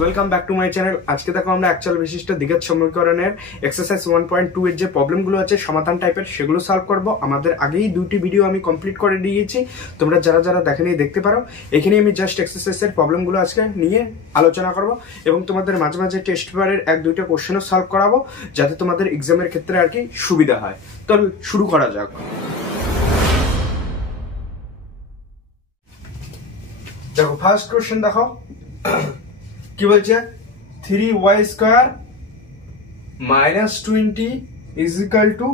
Welcome back to my channel. আজকে দেখো আমরা অ্যাকচুয়াল বিশিষ্ট দ্বিঘাত সমীকরণের এক্সারসাইজ 1.2 এর যে প্রবলেমগুলো আছে সমাধান টাইপের সেগুলো সলভ করব। আমাদের আগেই দুটি ভিডিও আমি কমপ্লিট করে দিয়েছি, তোমরা যারা যারা দেখেনি দেখতে পারো। এখানে আমি জাস্ট এক্সারসাইজের প্রবলেমগুলো আজকে নিয়ে আলোচনা করব এবং তোমাদের মাঝে মাঝে টেস্ট পেপারের এক দুইটা কোশ্চেনও সলভ করাবো, যাতে তোমাদের এক্সামের ক্ষেত্রে আর কি সুবিধা হয়। তো শুরু করা যাক। দেখো ফার্স্ট কোশ্চেন দেখো কি বলছে, 3y square minus 20 is equal to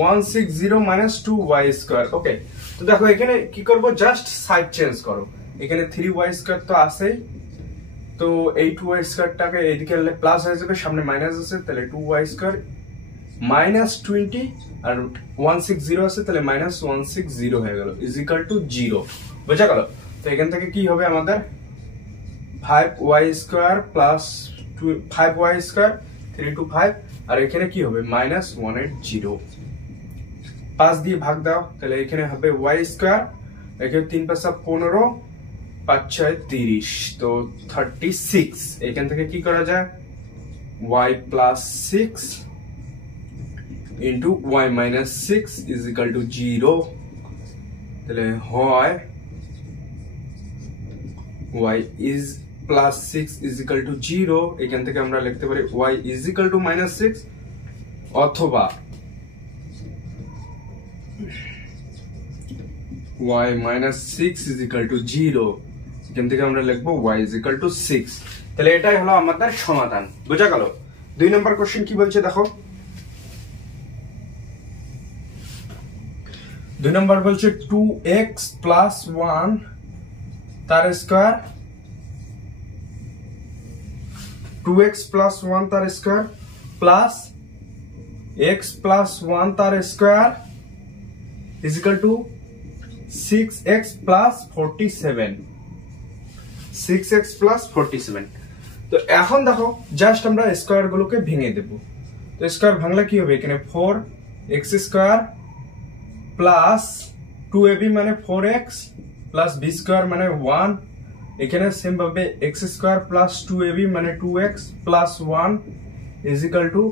160 minus 2y square. Okay, তো দেখো এখানে কি করব, জাস্ট সাইড চেঞ্জ করো। এখানে 3y স্কয়ার তো আছেই, তো এই 2y স্কয়ারটাকে এইদিকে আনলে প্লাস হয়ে যাবে, সামনে মাইনাস আছে, তাহলে 2y স্কয়ার মাইনাস 20 আর 160 আছে, তাহলে মাইনাস 160 হয়ে গেল ইজ ইকুয়াল টু 0। বোঝা গেল? তো এখান থেকে কি হবে আমাদের 5y square plus 5y square 3 to 5, আর এখানে কি হবে মাইনাস 180। 5 দিয়ে ভাগ দাও, তাহলে এখানে হবে y স্কয়ার, এখানে 3 5 15, 5 6 30, তো 36। এখান থেকে কি করা যায়, y plus 6 into y minus 6 is equal to 0। তাহলে হয় y is plus 6 is equal to 0, এখান থেকে আমরা লিখতে পারি y is equal to minus 6, অথবা y minus 6 is equal to 0, এখান থেকে আমরা লিখবো y is equal to 6। তাহলে এটাই হলো আমাদের সমাধান। বোঝা গেল? 2 নম্বর কোশ্চেন কি বলছে দেখো। 2 নম্বর বলছে 2x plus 1 তার স্কয়ার, 2x plus 1 তার স্কয়ার প্লাস x plus 1 তার square is equal two 6x plus 47। 6x plus 47। তো এখন দেখো জাস্ট আমরা স্কয়ার গুলোকে ভেঙে দেব। তো স্কয়ার ভাঙলে কি হবে, এখানে 4x স্কয়ার প্লাস 2ab মানে 4x প্লাস b স্কয়ার মানে 1, এখানে সেম ভাবে x স্কয়ার প্লাস 2ab মানে 2x plus 1 is equal two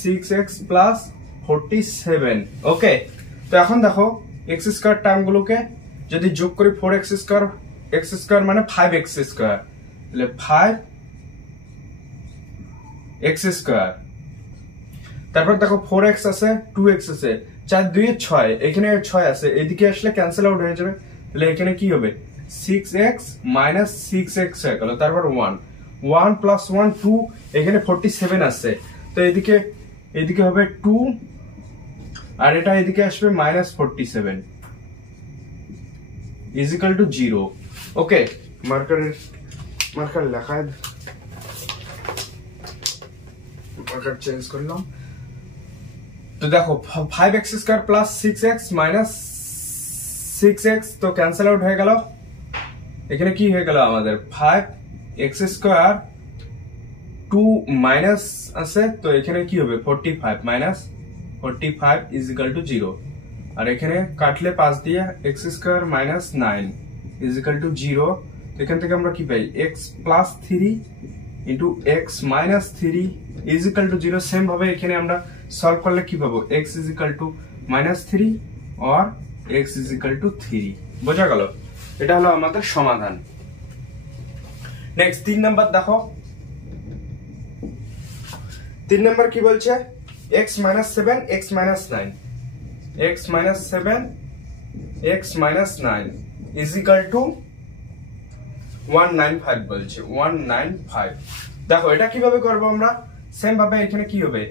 6x plus 47। ওকে, তো এখন দেখো x স্কয়ার টার্ম গুলোকে যদি যোগ করি, 4x স্কয়ার x স্কয়ার মানে 5x স্কয়ার, তাহলে 5x স্কয়ার। তারপর দেখো 4x আছে 2x আছে, 4 2 6, এখানে 6 আছে, এদিকে আসলে ক্যান্সেল আউট হয়ে যাবে, তাহলে এখানে কি হবে 6x মাইনাস 6x হয়ে গেল। তারপর 1 প্লাস 1 2, এখানে 47 আছে, তো এদিকে হবে 2 আর এটা এদিকে আসবে minus 47 is equal to 0। Okay, marker লেখায় মার্কার চেঞ্জ করলাম। তো দেখো 5x square plus 6x minus 6x, তো ক্যান্সেল আউট হয়ে গেল। এখানে কি হয়ে গেল আমাদের 5x স্কয়ার 2 মাইনাস আছে, তো এখানে কি হবে 45 মাইনাস 45 ইজ ইকুয়াল টু 0, আর এখানে কাটলে 5 দিয়ে x square minus 9 is equal to 0। এখান থেকে আমরা কি পাই x plus 3 into x minus 3 is equal to 0। Same ভাবে এখানে আমরা সলভ করলে কি পাবো, x is equal to minus 3 আর x is equal to 3। বোঝা গেল? এটা হলো আমাদের সমাধান। নেক্সট 3 নাম্বার দেখো। 3 নাম্বার কি বলছে, x minus 7 x minus 9 x minus 7 x minus 9 is equal to 195 বলছে, 195। দেখো এটা কিভাবে করব আমরা, সেম ভাবে এখানে কি হবে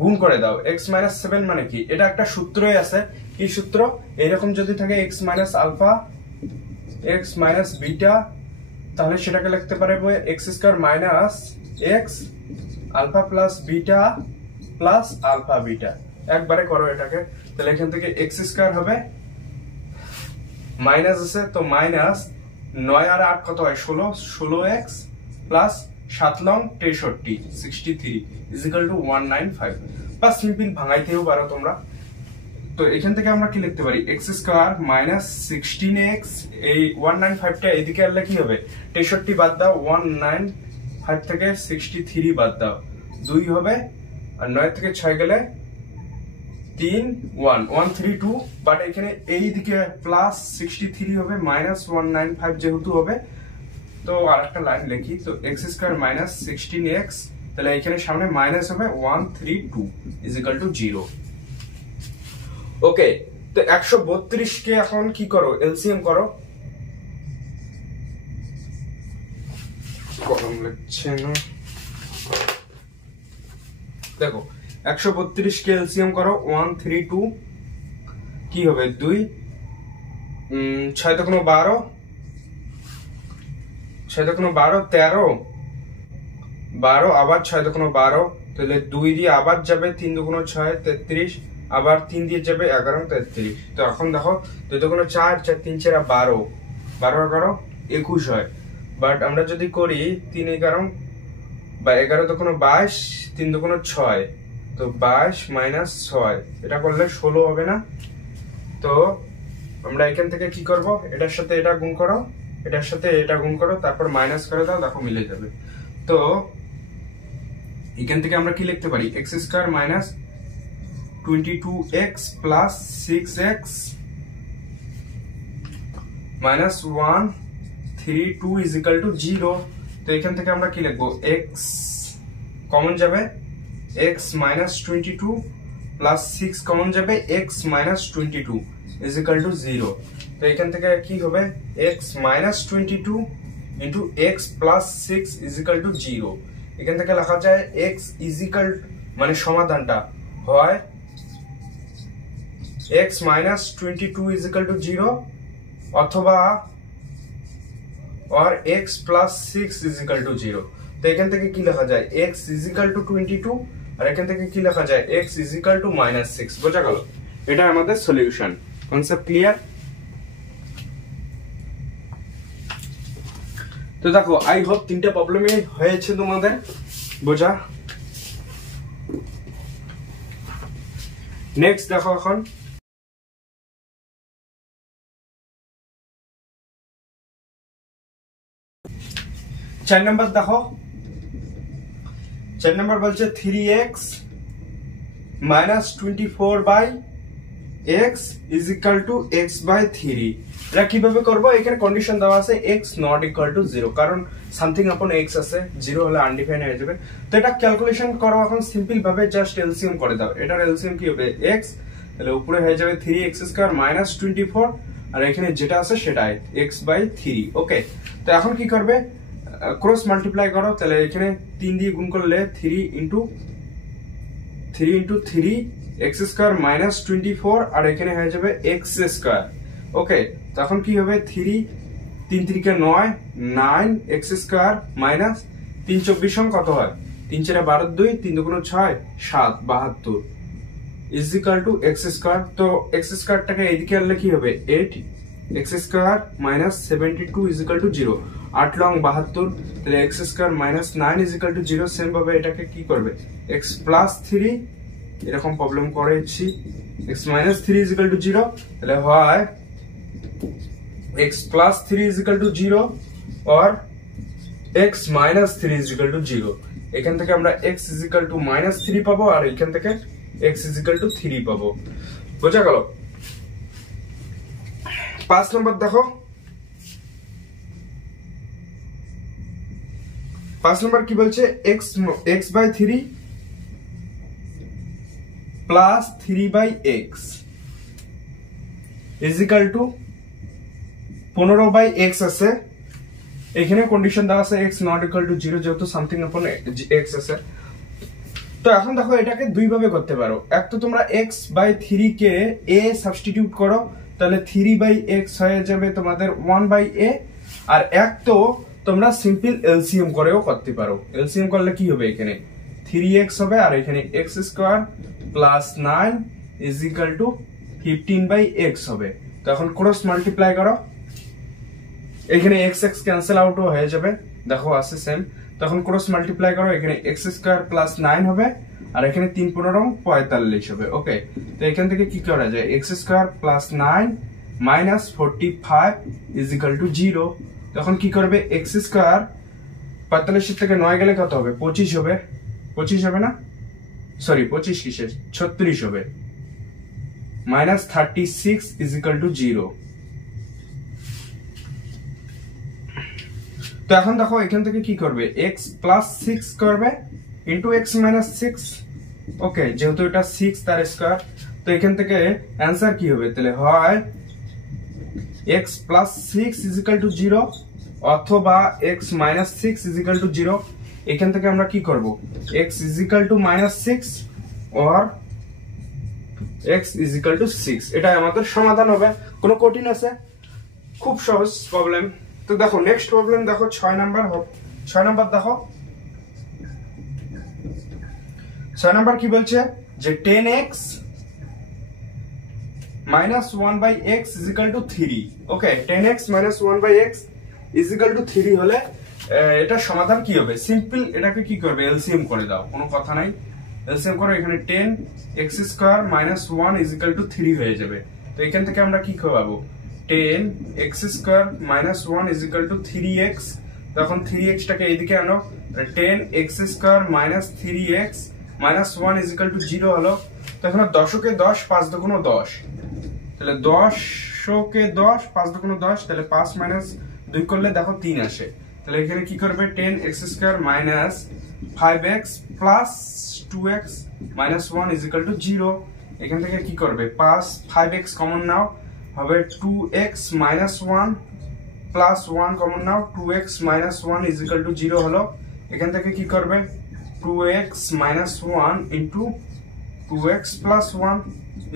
গুণ করে দাও। x minus 7 মানে কি, এটা একটা সূত্রই আছে। কি সূত্র, এরকম যদি থাকে x minus alpha x minus beta, তাহলে সেটাকে লিখতে পারবো x square minus x alpha plus beta plus alpha beta. একবারে করো এটাকে, তাহলে এখান থেকে x স্কয়ার হবে মাইনাস আছে, তো মাইনাস 9 আর 8 কত হয় 16, 16x plus 7 long 63 63 is equal two 195। বা সিম্পল ভাঙাইতেও পারো তোমরা। তো এখান থেকে আমরা কি লিখতে পারি এক্স স্কোয়ার মাইনাস 16x, এই 195টা এদিকে আনলে কি হবে 63 বাদ দাও, 195 থেকে 63 বাদ দাও 2 হবে, আর 9 থেকে 6 গেলে 3 1 132, বাট এখানে এই দিকে প্লাস 63 হবে মাইনাস 195 যেহেতু হবে, তো আরেকটা লাইন লিখি, তো এক্স স্কোয়ার মাইনাস 16x, তাহলে এখানে সামনে মাইনাস হবে 132 ইজ ইকুয়াল টু 0। ওকে, তো 132 কে এখন কি করো এলসিএম করো, কলম লিখছে না, দেখো 132 কে এলসিএম করো, 132 কি হবে 2 6 দুগুণ 12, 6 দুগুণ 12 13, 12 আবার 6 দুগুণ 12, তাহলে 2 দিয়ে আবার যাবে 3 দুগুণ 6 33, আবার 3 দিয়ে যাবে 11 33। তো এখন দেখো 2 দুগুণ 4, 4 3 4 12, 12 11 21 হয়, বাট আমরা যদি করি 3 11 বা 11 দুগুণ 22, 3 দুগুণ 6, তো 22 মাইনাস 6, এটা করলে 16 হবে না? তো আমরা এখান থেকে কি করব, এটার সাথে এটা গুণ করো, এটার সাথে এটা গুণ করো, তারপর মাইনাস করে দাও, দেখো মিলে যাবে। তো এখান থেকে আমরা কি লিখতে পারি x square minus 22x plus 6x minus 132 is equal to 0। তো এখান থেকে আমরা কি লিখবো x কমন যাবে, x মাইনাস 22 প্লাস 6 কমন যাবে, x minus 22 is equal to 0। তো এখান থেকে কি হবে x minus 22 into x plus 6 is equal to 0। এখান থেকে লেখা যায় x ইজ ইকুয়াল মানে সমাধানটা হয় x minus 22 is equal to 0 অথবা or x plus 6 is equal to 0। তো এখান থেকে কি লেখা যায় x ইজ ইকুয়াল টু 22, আর এখান থেকে কি লেখা যায় x is equal to minus 6। বোঝা গেল? এটা আমাদের সলিউশন। Concept clear? তো দেখো আই হোপ 3টা প্রবলেমে হয়েছে তোমাদের বোঝা। নেক্সট দেখো এখন 4 নাম্বার দেখো, 4 নাম্বার বলছে 3x minus 24 by x is equal to x by 3। এটা কিভাবে করবো, এখানে কন্ডিশন দেওয়া আছে x নট ইকুয়াল টু 0, কারণ সামথিং আপন x আছে, 0 হলে আনডিফাইন্ড হয়ে যাবে। তো এটা ক্যালকুলেশন করো এখন সিম্পল ভাবে, জাস্ট এলসিএম করে দাও। এটার এলসিএম কি হবে x, তাহলে উপরে হয়ে যাবে 3x স্কয়ার মাইনাস 24, আর এখানে যেটা আছে সেটাই x বাই 3। ওকে, তো এখন কি করবে ক্রস মাল্টিপ্লাই করো, তাহলে এখানে 3 দিয়ে গুণ করলে 3 ইন্টু 3 x স্কয়ার মাইনাস 24, আর এখানে হয়ে যাবে x স্কয়ার। ওকে, তখন কি হবে 3 3 3 9 9 x স্কয়ার মাইনাস 3 24 কত হয় 3 4 12 2 3 2 6 7 72 is equal to x square. তো x স্কয়ারটাকে এইদিকে আনলে কি হবে 8 x square minus 72 is equal to 0, 8 long 72, তাহলে x square minus 9 is equal to 0। Same ভাবে এটাকে কি করবে x প্লাস 3, এরকম প্রবলেম করেছি, x minus 3 is equal to 0, তাহলে হয় x plus 3 is equal to 0 or x minus 3 is equal to 0। এখান থেকে আমরা x is equal to minus 3 পাবো, আর এখান থেকে x ইজ ইকুয়াল টু 3 পাবো। বোঝা গেল? 5 নাম্বার দেখো, 5 নাম্বার কি বলছে x by 3 plus 3 by x is equal to 15 by x আছে, এখানে কন্ডিশন দেওয়া আছে x নট ইকুয়াল টু 0, যেহেতু সামথিং আপন x আছে। তো এখন দেখো এটাকে দুই ভাবে করতে পারো, এক তো তোমরা x বাই 3 কে a সাবস্টিটিউট করো, তাহলে 3 বাই x হয়ে যাবে তোমাদের 1 বাই a, আর এক তো তোমরা সিম্পল এলসিএম করেও করতে পারো। এলসিএম করলে কি হবে এখানে 3x হবে, আর এখানে x square plus 9 is equal to 15 by x হবে। তো এখন ক্রস মাল্টিপ্লাই করো, এখানে x x ক্যান্সেল আউট হয়ে যাবে, দেখো আছে সেম, তখন ক্রস মাল্টিপ্লাই করো, এখানে এক্স স্কোয়ার প্লাস 9 হবে আর এখানে 3 15 45 হবে। ওকে, তো এখান থেকে কি করা যায়, X square plus 9 minus 45 is equal two 0। তখন কি করবে, এক্স স্কোয়ার 45 থেকে 9 গেলে কত হবে, 25 হবে, 25 হবে না, সরি 25 কিসের 36 হবে, মাইনাস 36 ইজ ইকাল টু 0। তো এখন দেখো এখান থেকে কি করবে, x প্লাস 6 করবে ইন্টু x মাইনাস 6। ওকে, যেহেতু এটা 6 তার স্কয়ার, তো এখান থেকে অ্যান্সার কি হবে, তাহলে হয় x plus 6 is equal two 0 অথবা x minus 6 is equal two 0। এখান থেকে আমরা কি করব, x is equal two minus 6 or x is equal two 6, এটা আমাদের সমাধান হবে। কোনো কঠিন আছে, খুব সহজ প্রবলেম। তো দেখো নেক্সট প্রবলেম দেখো 6 নাম্বার দেখো 6 নাম্বার কি বলছে যে 10x minus 1 by x is equal to 3। Okay, 10x minus 1 by x is equal to 3 হলে এটা সমাধান কি হবে, সিম্পল এটাকে কি করবে, এলসিএম করে দাও, কোনো কথা নাই, এলসিএম করো, এখানে 10x square minus 1 is equal to 3 হয়ে যাবে। তো এখান থেকে আমরা কি পাবো, 10x square minus 1 is equal to 3x। তখন 3x টাকে এইদিকে আনো, 10x square minus 3x minus 1 is equal to 0 হলো। তখন 10 কে 10 5 দুগুণ 10, তাহলে 10 কে 10 5 দুগুণ 10, তাহলে 5 মাইনাস 2 করলে দেখো 3 আসে। তাহলে এখানে কি করবে, 10x square minus 5x plus 2x minus 1 is equal to 0। এখান থেকে কি করবে, 5x কমন নাও, হবে 2x minus 1 plus 1 common now, 2x minus 1 is equal to 0 হলো। এখান থেকে কি করবে, 2x minus 1 into 2x plus 1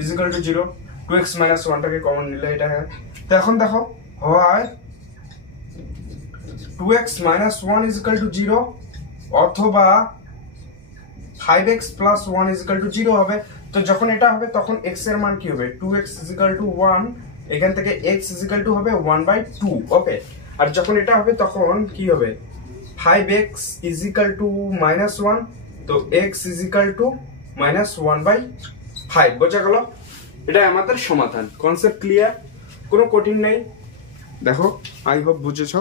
is equal to 0। 2x minus 1 টাকে কমন নিলে এটা হয়। তো এখন দেখো হয় 2x minus 1 is equal to 0 অথবা 5x plus 1 is equal to 0 হবে। তো যখন এটা হবে তখন x এর মান কি হবে, 2x is equal to 1, এখান থেকে x is equal to হবে 1/2। ওকে, আর যখন এটা হবে তখন কি হবে, 5x is equal to minus 1, তো x is equal to minus 1/5। বোঝা গেল, এটা আমাদের সমাধান। কনসেপ্ট ক্লিয়ার, কোনো কঠিন নেই। দেখো আই হোপ বুঝেছ।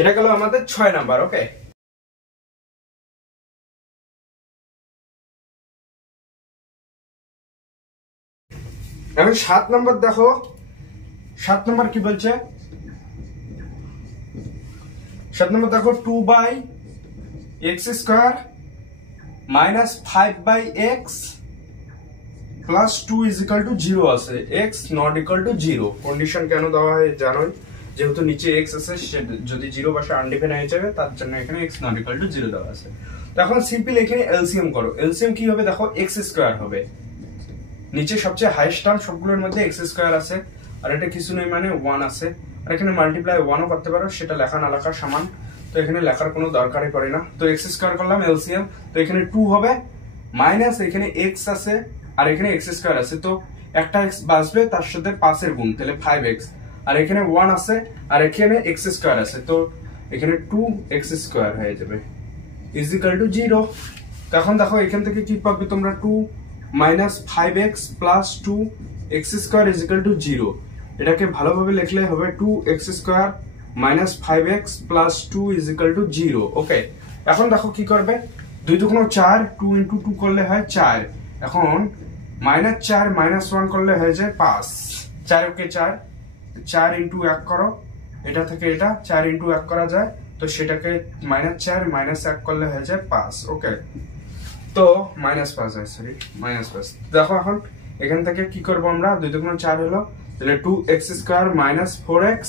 এটা গেল আমাদের 6 নাম্বার। ওকে, এখন 7 নাম্বার দেখো, 7 নাম্বার কি বলছে, 7 নাম্বার দেখো 2/x square minus 5/x plus 2 is equal to 0 আছে, x not equal to 0। Condition কেন দেওয়া হয় জানোই, যেহেতু নিচে x আছে, যদি 0 বসে আনডিফাইন হয়ে যাবে, তার জন্য এখানে x not equal to 0 দেওয়া আছে। এখন সিম্পল এখানে এলসিএম করো, এলসিএম কি হবে দেখো, x স্কয়ার হবে, নিচে সবচেয়ে হাইয়েস্ট টার্ম সবগুলোর মধ্যে x স্কয়ার আছে, আর এটা কিছু নেই মানে 1 আছে, আর এখানে মাল্টিপ্লাই 1ও করতে পারো, সেটা লেখা না লেখা সমান, তো এখানে লেখার কোনো দরকারই পড়ে না। তো x স্কয়ার করলাম এলসিএম, তো এখানে 2 হবে মাইনাস এখানে x আছে আর এখানে x স্কয়ার আছে, তো একটা x বাঁচবে, তার সাথে 5 এর গুণ, তাহলে 5x, আর এখানে 1 আছে আর এখানে x স্কয়ার আছে, তো এখানে 2x স্কয়ার হয়ে যাবে ইজ ইকুয়াল টু 0। তখন দেখো এখান থেকে কি পাবে তোমরা, 2 minus 5x plus 2x square is equal to 0। এটাকে ভালোভাবে লিখলে হবে 2x square minus 5x plus 2 is equal to 0। ওকে, এখন দেখো কি করবে, 2 দুগুণ 4, 2 into 2 করলে হয় 4, এখন minus 4 minus 1 করলে হয়ে যায় 5, 4 কে 4 into 1 করো, এটা থেকে এটা 4 into 1 করা যায়, তো সেটাকে -4 -1 করলে হয়ে যায় 5। ওকে, তো -5 হয়, সরি -5। দেখো এখন এখান থেকে কি করব আমরা, 2 দুগুণ 4 হলো, তাহলে 2x square minus 4x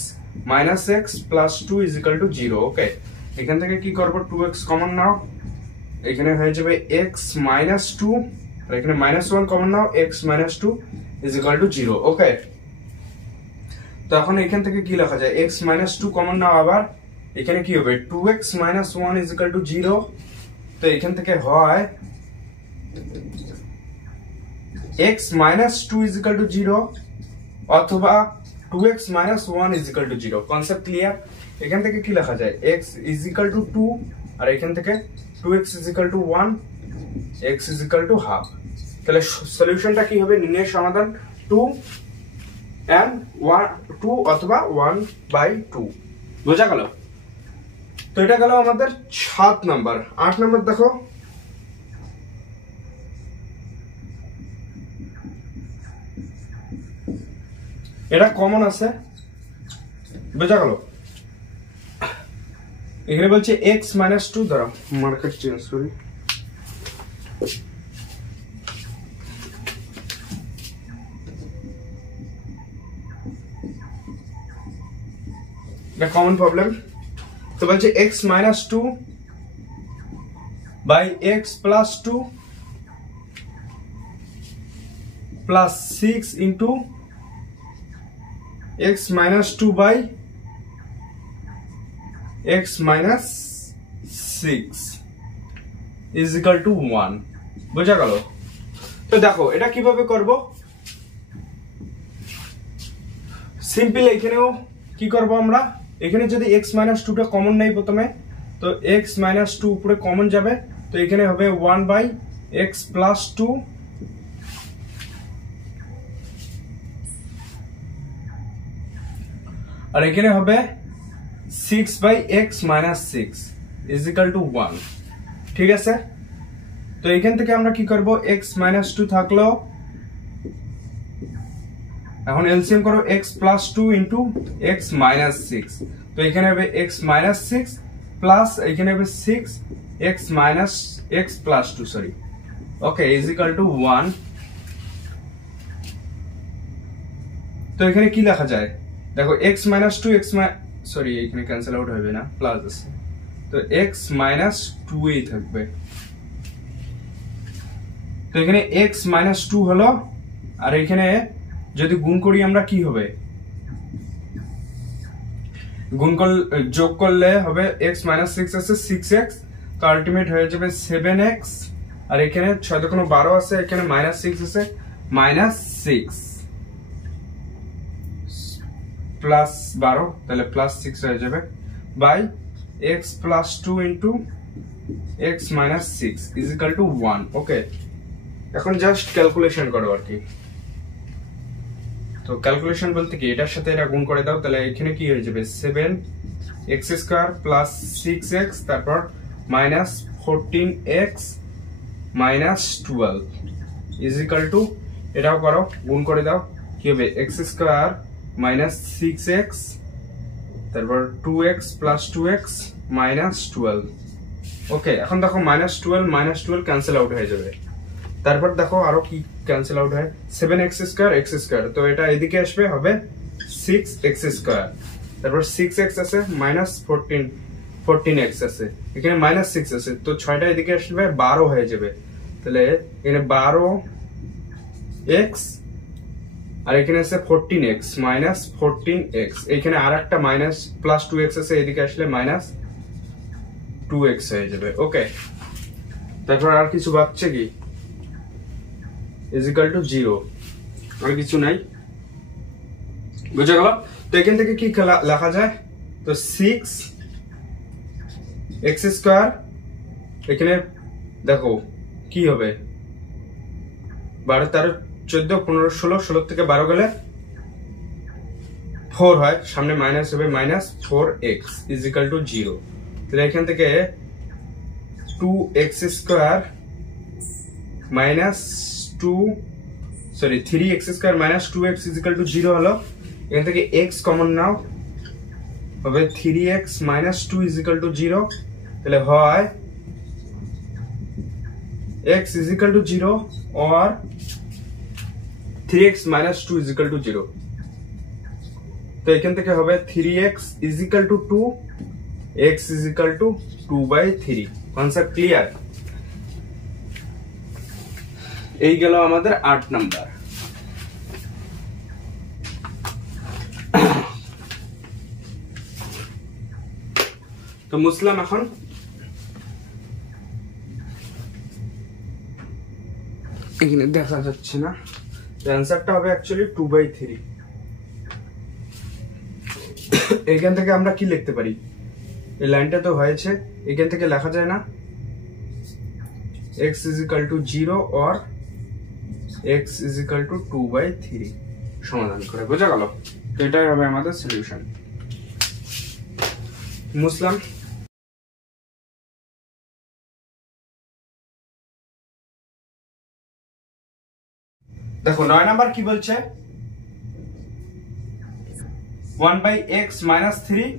minus x plus 2 is equal to 0। ওকে, এখান থেকে কি করব, 2x কমন নাও, এখানে হয়ে যাবে x minus 2, আর এখানে -1 common now, x minus 2 is equal to 0। ওকে, তো এখন এখান থেকে কি লেখা যায়, x minus 2 কমন নাও, আবার এখানে কি হবে, 2x minus 1 is equal to 0। তো এখান থেকে হয় x minus 2 is equal to 0 অথবা 2x minus 1 is equal to 0 concept clear এখান থেকে কি লেখা যায় x is equal to 2 আর এখান থেকে 2x is equal to 1 x is equal to half তাহলে সলিউশনটা কি হবে নির্ণয়ের সমাধান 2 and 1 2 অথবা 1/2 বোঝা গেল তো এটা গেল আমাদের 7 নাম্বার 8 নাম্বার দেখো এটা কমন আছে বোঝা গেল এখানে বলছে x - 2 ধরো মার্কেট চেঞ্জ করি এটা কমন প্রবলেম তো বলছে x - 2 by x plus 2 plus 6 into x minus 2 by x minus 6 is equal to 1 বোঝা গেল তো দেখো এটা কিভাবে করব সিম্পল এখানেও কি করব আমরা এখানে যদি x minus 2 টা কমন নেই প্রথমে তো x minus 2 উপরে কমন যাবে তো এখানে হবে 1 by x plus 2 আর এখানে হবে 6 by x minus 6 is equal to 1 ঠিক আছে তো এখান থেকে আমরা কি করব x minus 2 থাকলো এখন এলসিএম করো x plus 2 into x minus 6 তো এখানে হবে x minus 6 plus এখানে হবে 6 x minus x plus 2 sorry okay is equal to 1 তো এখানে কি লেখা যায় দেখো x minus 2 x সরি এখানে ক্যান্সেল আউট হবে না প্লাস আছে তো x minus 2 এই থাকবে তো এখানে x minus 2 হলো আর এখানে যদি গুণ করি আমরা কি হবে গুণ যোগ করলে হবে x minus 6 আছে 6x তো আলটিমেট হয়ে যাবে 7x আর এখানে 6 তে কোনো 12 আছে এখানে -6 আছে -6 প্লাস 12 তাহলে প্লাস 6 হয়ে যাবে by x plus 2 into x minus 6 is equal to 1 ওকে এখন জাস্ট ক্যালকুলেশন করো আর কি তো ক্যালকুলেশন বলতে কি এটার সাথে এটা গুণ করে দাও তাহলে এখানে কি হয়ে যাবে 7x স্কয়ার প্লাস 6x তারপর minus 14x minus 12 is equal to এটাও করো গুণ করে দাও কি হবে x স্কয়ার minus 6x তারপর 2x plus 2x minus 12 ওকে এখন দেখো -12 ক্যান্সেল আউট হয়ে যাবে তারপর দেখো আরো কি ক্যান্সেল আউট হয় 7x স্কয়ার x স্কয়ার তো এটা এদিকে আসবে হবে 6x স্কয়ার তারপর 6x আছে -14x আছে এখানে -6 আছে তো 6টা এদিকে আসবে 12 হয়ে যাবে তাহলে এখানে 12x আর এখানে আছে 14x minus 14x এখানে আরেকটা মাইনাস প্লাস 2x আছে এদিকে আসলে মাইনাস 2x হয়ে যাবে ওকে তারপর আর কিছু বাকি কি is equal to 0 আর কিছু নাই বুঝা গেল তো এখান থেকে কি লেখা যায় তো 6x স্কয়ার এখানে দেখো কি হবে 12 13 14 15 16 16 থেকে 12 গেলে 4 হয় সামনে মাইনাস হবে -4x is equal to 0 তাহলে এখান থেকে 2x square -3x square -2x is equal to 0 হলো এখান থেকে x কমন নাও হবে 3x -2 is equal to 0 তাহলে হয় x is equal to 0 or 3x minus 2 is equal to 0 তো এখান থেকে হবে 3x is equal to 2 x is equal to 2/3 concept clear এই গেল আমাদের 8 নাম্বার তো মুসলাম এখন এখানে দেখা যাচ্ছে না, অ্যান্সারটা হবে অ্যাকচুয়ালি 2/3। এখান থেকে আমরা কি লিখতে পারি, এই লাইনটা তো হয়েছে, এখান থেকে লেখা যায় না x = 0 or x = 2/3 সমাধান করে, বোঝা গেল? তো এটাই হবে আমাদের সলিউশন। মুসলাম দেখো 9 নাম্বার কি বলছে, 1/x - 3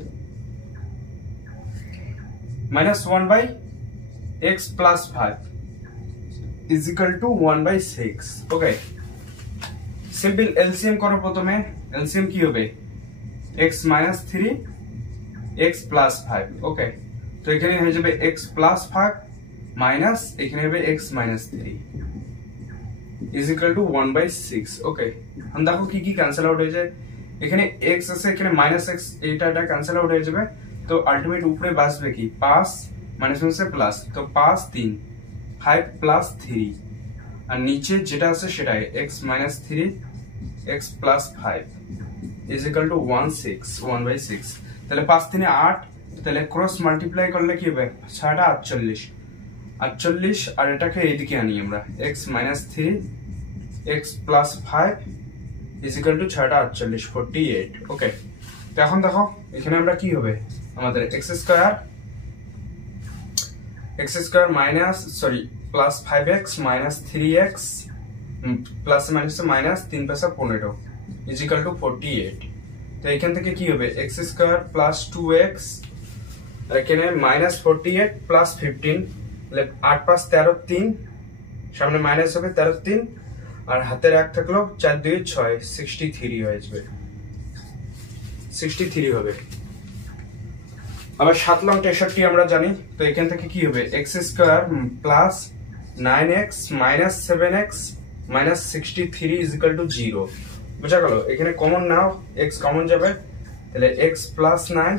minus 1/x plus 5 is equal to 1/6। Okay, simple LCM করো প্রথমে। এলসিএম কি হবে, x - 3 x plus 5। ওকে, তো এখানে হয়ে যাবে x plus 5 মাইনাস এখানে হবে x - 3 is equal to 1/6। ওকে, हम দেখো কি কি ক্যান্সেল আউট হয়ে যায়, এখানে x আছে, এখানে -x, এটা ক্যান্সেল আউট হয়ে যাবে। তো আলটিমেট উপরে বাঁচবে কি 5 মাইনাস से প্লাস, তো 5 3 5 প্লাস 3, আর নিচে যেটা আছে সেটাই x - 3 x plus 5 is equal to 1/6। তাহলে 5 3 8, তাহলে ক্রস মাল্টিপ্লাই করলে কি হবে 6 48 48, আর এটাকে এইদিকে আনি আমরা x - 3 x plus 5 is equal to 6 48 48। ওকে, তো এখন দেখো এখানে আমরা কি হবে, আমাদের x square plus 5x minus 3x plus minus minus 3 × 15 is equal to 48। তো এখান থেকে কি হবে x স্কয়ার প্লাস 2x, আর এখানে মাইনাস 48 প্লাস 15, তাহলে 8 5 13 3, সামনে মাইনাস হবে 13 3, আর হাতের 1 থাকলো 4 2 6 63 হয়ে যাবে, 63 হবে। আবার 7 লং 63 আমরা জানি, তো এখান থেকে কি হবে x square plus 9x minus 7x minus 63 is equal to 0। বুঝা গেল? এখানে কমন নাও, x কমন যাবে, তাহলে x প্লাস 9,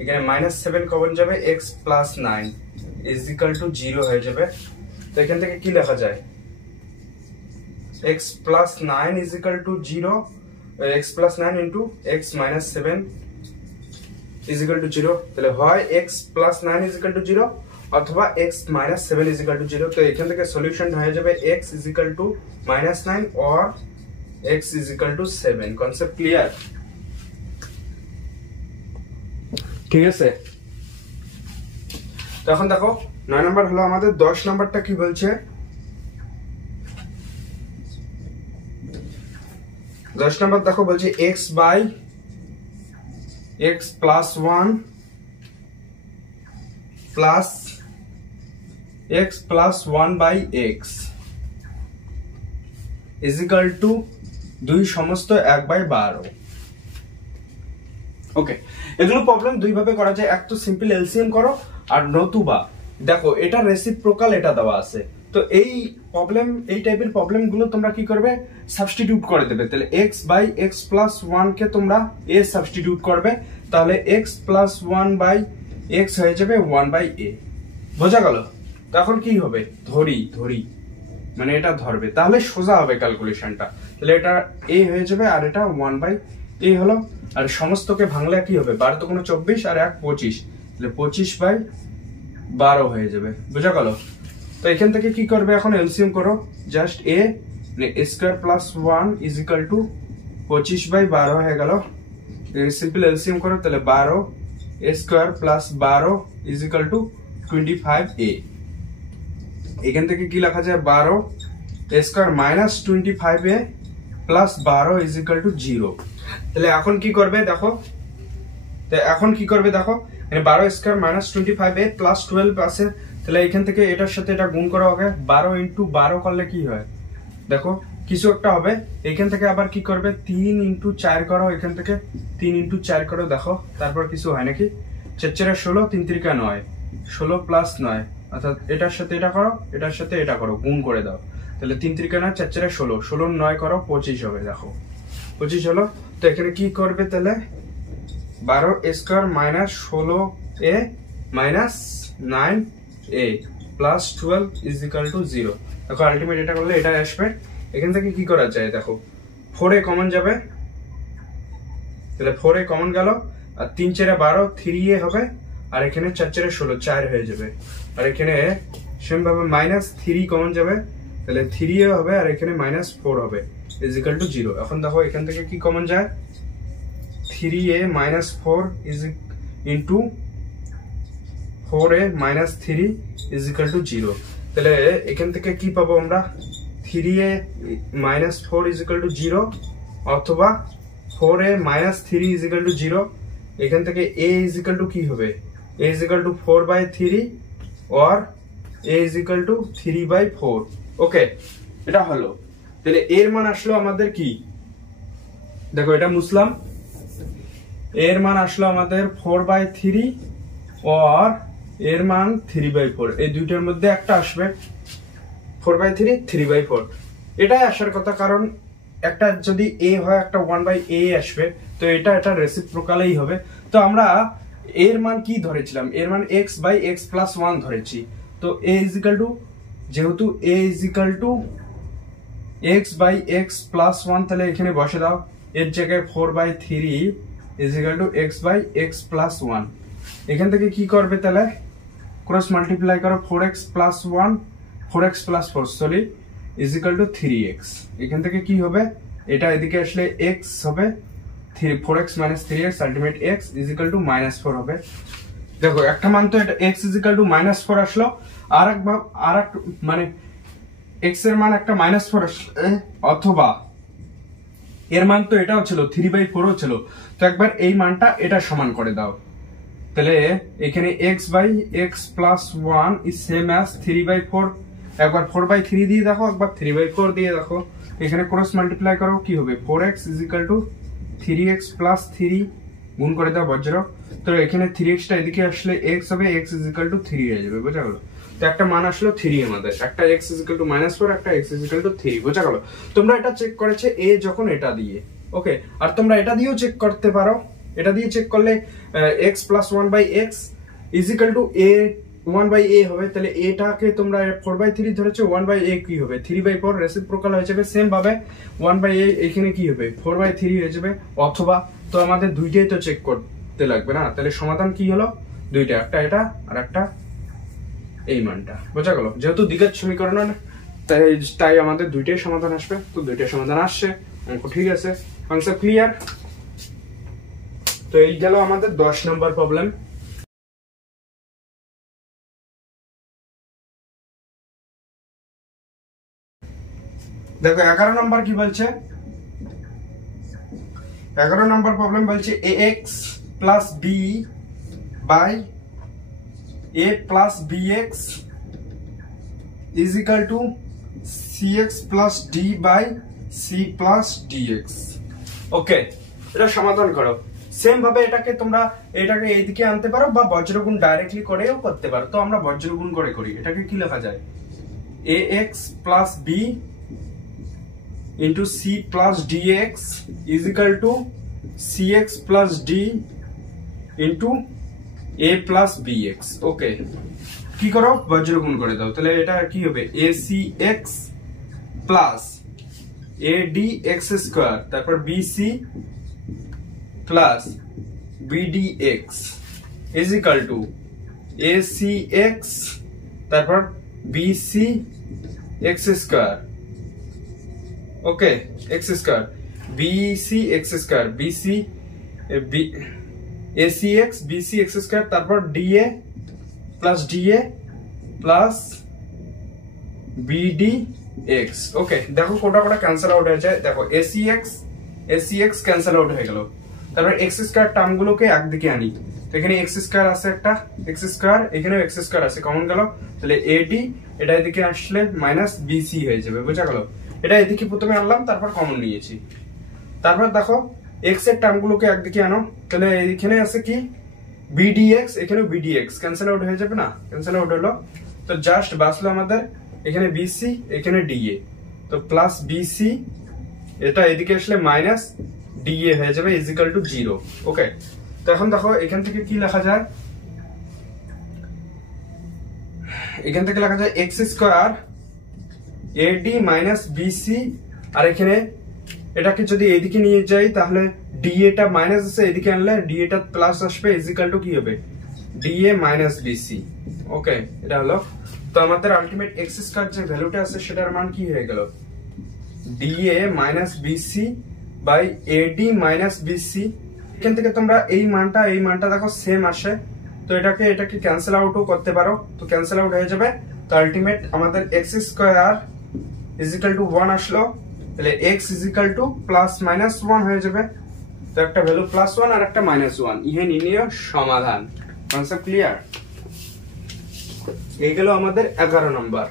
এখানে মাইনাস 7 কমন যাবে, x plus 9 is equal to 0 হয়ে যাবে। তো এখান থেকে কি লেখা যায়, x plus 9 is equal to 0, x plus 9 into x minus 7 is equal to 0। তাহলে হয় x plus 9 is equal to 0 অথবা x minus 7 is equal to 0। তো এখান থেকে সলিউশন হয়ে যাবে x is equal to -9 or x is equal to 7। Concept clear? ঠিক আছে, তো এখন দেখো 9 নাম্বার হলো আমাদের। 10 নাম্বারটা কি বলছে, 10 নাম্বার দেখো বলছে x by x plus 1 plus x plus 1 by x is equal to 2 সমস্ত 1/12। ওকে, এগুলো প্রবলেম দুই ভাবে করা যায়, এক তো সিম্পল এলসিএম করো, আর নতুবা দেখো এটা রেসিপ্রোকাল এটা দেওয়া আছে, তো এই প্রবলেম, এই টাইপের প্রবলেম গুলো তোমরা কি করবে সাবস্টিটিউট করে দেবে। তাহলে x by x plus 1 কে তোমরা a সাবস্টিটিউট করবে, তাহলে x plus 1 by x হয়ে যাবে 1/a। বোঝা গেল? তখন কি হবে, ধরি মানে এটা ধরবে, তাহলে সোজা হবে ক্যালকুলেশনটা। তাহলে এটা a হয়ে যাবে আর এটা 1/a হলো, আর সমস্তকে ভাঙলে কি হবে 12 × 24 আর 1 25, তাহলে 25/12 হয়ে যাবে। বোঝা গেল? তো এখান থেকে কি করবে, এখন এলসিএম করো, জাস্ট a মানে a square plus 1 is equal two 25/12 হয়ে গেল। সিম্পল এলসিএম করো, তাহলে 12 a square plus 12 is equal two 25a। এখান থেকে কি লেখা যায় 12 a square minus 25a plus 12 is equal to 0। তাহলে এখন কি করবে দেখো, এখানে 12 স্কয়ার মাইনাস 25a প্লাস 12 আছে, তাহলে এখান থেকে এটার সাথে এটা গুণ করা হবে, 12 × 12 করলে কি হয় দেখো কিছু একটা হবে। এখান থেকে আবার কি করবে 3 × 4 করো, এখান থেকে 3 × 4 করো, দেখো তারপর কিছু হয় নাকি, 4 4 16 3 3 9 16 প্লাস 9, অর্থাৎ এটার সাথে এটা করো, এটার সাথে এটা করো, গুণ করে দাও, তাহলে 3 3 9 4 4 16 16 9 করো 25 হবে, দেখো 25 হলো। তো এখানে কি করবে তাহলে 12 square minus 16a minus 9a plus 12 is equal to 0। দেখো আলটিমেট এটা করলে এটা আসবে। এখান থেকে কি করা যায় দেখো, 4a কমন যাবে, তাহলে 4a কমন গেল, আর 3 4 12 3a হবে, আর এখানে 4 4 16 4 হয়ে যাবে, আর এখানে সেম ভাবে -3 কমন যাবে, তাহলে 3a হবে, আর এখানে -4 হবে ইজ ইকুয়াল টু 0। এখন দেখো এখান থেকে কি কমন যায়, 3a -4 is into 4a -3 is equal to 0। তাহলে এখান থেকে কি পাবো আমরা, 3a -4 ইজ ইকুয়াল টু 0, অথবা 4a -3 ইজ ইকুয়াল টু 0। এখান থেকে a ইজ ইকুয়াল টু কি হবে, a is equal two 4/3 or a is equal two 3/4। ওকে, এটা হলো। তাহলে এর মান আসলো আমাদের কি, দেখো এটা মুছলাম, এর মান আসলো আমাদের 4/3 or এর মান 3/4, এই দুইটার মধ্যে একটা আসবে, 4/3 3/4 এটাই আসার কথা, কারণ একটা যদি a হয় একটা 1/a আসবে, তো এটা রেসিপ্রোকালই হবে। তো আমরা এর মান কি ধরেছিলাম, এর মান x/x + 1 ধরেছি। তো a ইজ ইকুয়াল টু, যেহেতু a is equal two x/x + 1, তাহলে এখানে বসে দাও, এর জায়গায় 4/3 ইজ ইকুয়াল টু x/x + 1। এখান থেকে কি করবে, তাহলে ক্রস মাল্টিপ্লাই করো, 4x + 1 4x + 4 sorry is equal two 3x। এখান থেকে কি হবে, এটা এদিকে আসলে x হবে, 4x - 3x ultimate x is equal two -4 হবে। দেখো একটা মান তো এটা x ইজ ইকুয়াল টু -4 আসলো, আর এক মানে x এর মান একটা -4 আসলে, অথবা এর মান তো এটাও ছিল 3/4ও ছিল, তো একবার এই মানটা এটা সমান করে দাও। তাহলে এখানে x/x + 1 ইজ সেম অ্যাজ 3/4, একবার 4/3 দিয়ে দেখো, একবার 3/4 দিয়ে দেখো, এখানে ক্রস মাল্টিপ্লাই করো, কি হবে 4x is equal two 3x + 3 গুণ করে দাও বজ্র, তো এখানে 3x টা এদিকে আসলে x হবে, x ইজ ইকুয়াল টু 3 হয়ে যাবে, বোঝা গেল। তো একটা মান আসলো 3 আমাদের, একটা x ইজ ইকুয়াল টু -4, একটা x ইজ ইকুয়াল টু 3, বোঝা গেল। তোমরা এটা চেক করেছে a যখন এটা দিয়ে, ওকে, আর তোমরা এটা দিয়েও চেক করতে পারো, এটা দিয়ে চেক করলে x + 1/x is equal to a 1/a হবে, তাহলে এটাকে তোমরা 4/3 ধরেছো, 1/a কি হবে 3/4 রেসিপ্রোকাল হয়ে যাবে, সেম ভাবে 1/a এখানে কি হবে 4/3 হয়ে যাবে, অথবা, তো আমাদের দুইটাই তো চেক করতে লাগবে না, তাহলে সমাধান কি হলো, দুইটা, একটা এটা আর একটা এই মানটা, বোঝা গেল। যেহেতু দ্বিঘাত সমীকরণ তাই আমাদের দুইটাই সমাধান আসবে, তো দুইটাই সমাধান আসছে, অঙ্ক ঠিক আছে, কনসেপ্ট ক্লিয়ার। তো এই গেল আমাদের 10 নম্বর প্রবলেম। দেখো 11 নম্বর কি বলছে, 11 নম্বর প্রবলেম বলছে ax + b by a + bx is equal to cx + d by c + dx। ওকে, এটা সমাধান করো। সেম ভাবে এটাকে এইদিকে আনতে পারো, বা বজ্রগুণ ডাইরেক্টলি করেও করতে পারো। তো আমরা বজ্রগুণ করে করি, এটাকে কি লেখা যায়, ax + b into c + dx is equal to cx + d into a + bx। ওকে, কি করো, বজ্রগুণ করে দাও, তাহলে এটা কি হবে acx plus adx², তারপর bc plus bdx is equal to acx, তারপর bcx², ওকে, x² bcx², acx bcx², তারপর dA plus bdx। ওকে, দেখো কোটা ক্যান্সেল আউট হয়ে যায়, দেখো acx ক্যান্সেল আউট হয়ে গেল, তারপর x² টার্মগুলোকে একদিকে আনি, তো এখানে x² আছে একটা, x², এখানেও x² আছে, কমন গেল, তাহলে ad এটা এদিকে আসলে -bc হয়ে যাবে, বোঝা গেল। এটা এদিকে প্রথমে আনলাম, তারপর কমন নিয়েছি, তারপর দেখো x এর টার্মগুলোকে একদিকে আনো, তাহলে এখানে আছে কি bdx, এখানেও bdx ক্যান্সেল আউট হয়ে যাবে না, ক্যান্সেল আউট হলো, তো জাস্ট বাঁচলো আমাদের এখানে bc, এখানে da, তো প্লাস bc, এটা এদিকে আসলে -da হয়ে যাবে ইজ ইকুয়াল টু 0। ওকে, তো এখন দেখো এখান থেকে কি লেখা যায়, এখান থেকে লেখা যায় X square AD minus BC, আর এখানে এটাকে যদি এদিকে নিয়ে যাই তাহলে ডিএ টা মাইনাস আছে, এদিকে আনলে ডিএ টা প্লাস আসবে, ইজিক্যাল টু কি হবে ডিএ মাইনাস বিসি। ওকে, এটা হলো। তো আমাদের আলটিমেট এক্স স্কয়ার যে ভ্যালুটা আছে সেটার মান কি হয়ে গেল, DA minus BC by AD minus BC. এখান থেকে তোমরা এই মানটা দেখো সেম আসে, তো এটাকে ক্যান্সেল আউটও করতে পারো, তো ক্যান্সেল আউট হয়ে যাবে। তো আলটিমেট আমাদের এক্স স্কয়ার ইজিক্যাল টু 1 আসলো, তাহলে x is equal to plus minus 1 হয়ে যাবে। তো একটা ভ্যালু +1 আর একটা -1, ইহে নির্ণয় সমাধান। Concept clear? এই গেল আমাদের 11 নম্বর।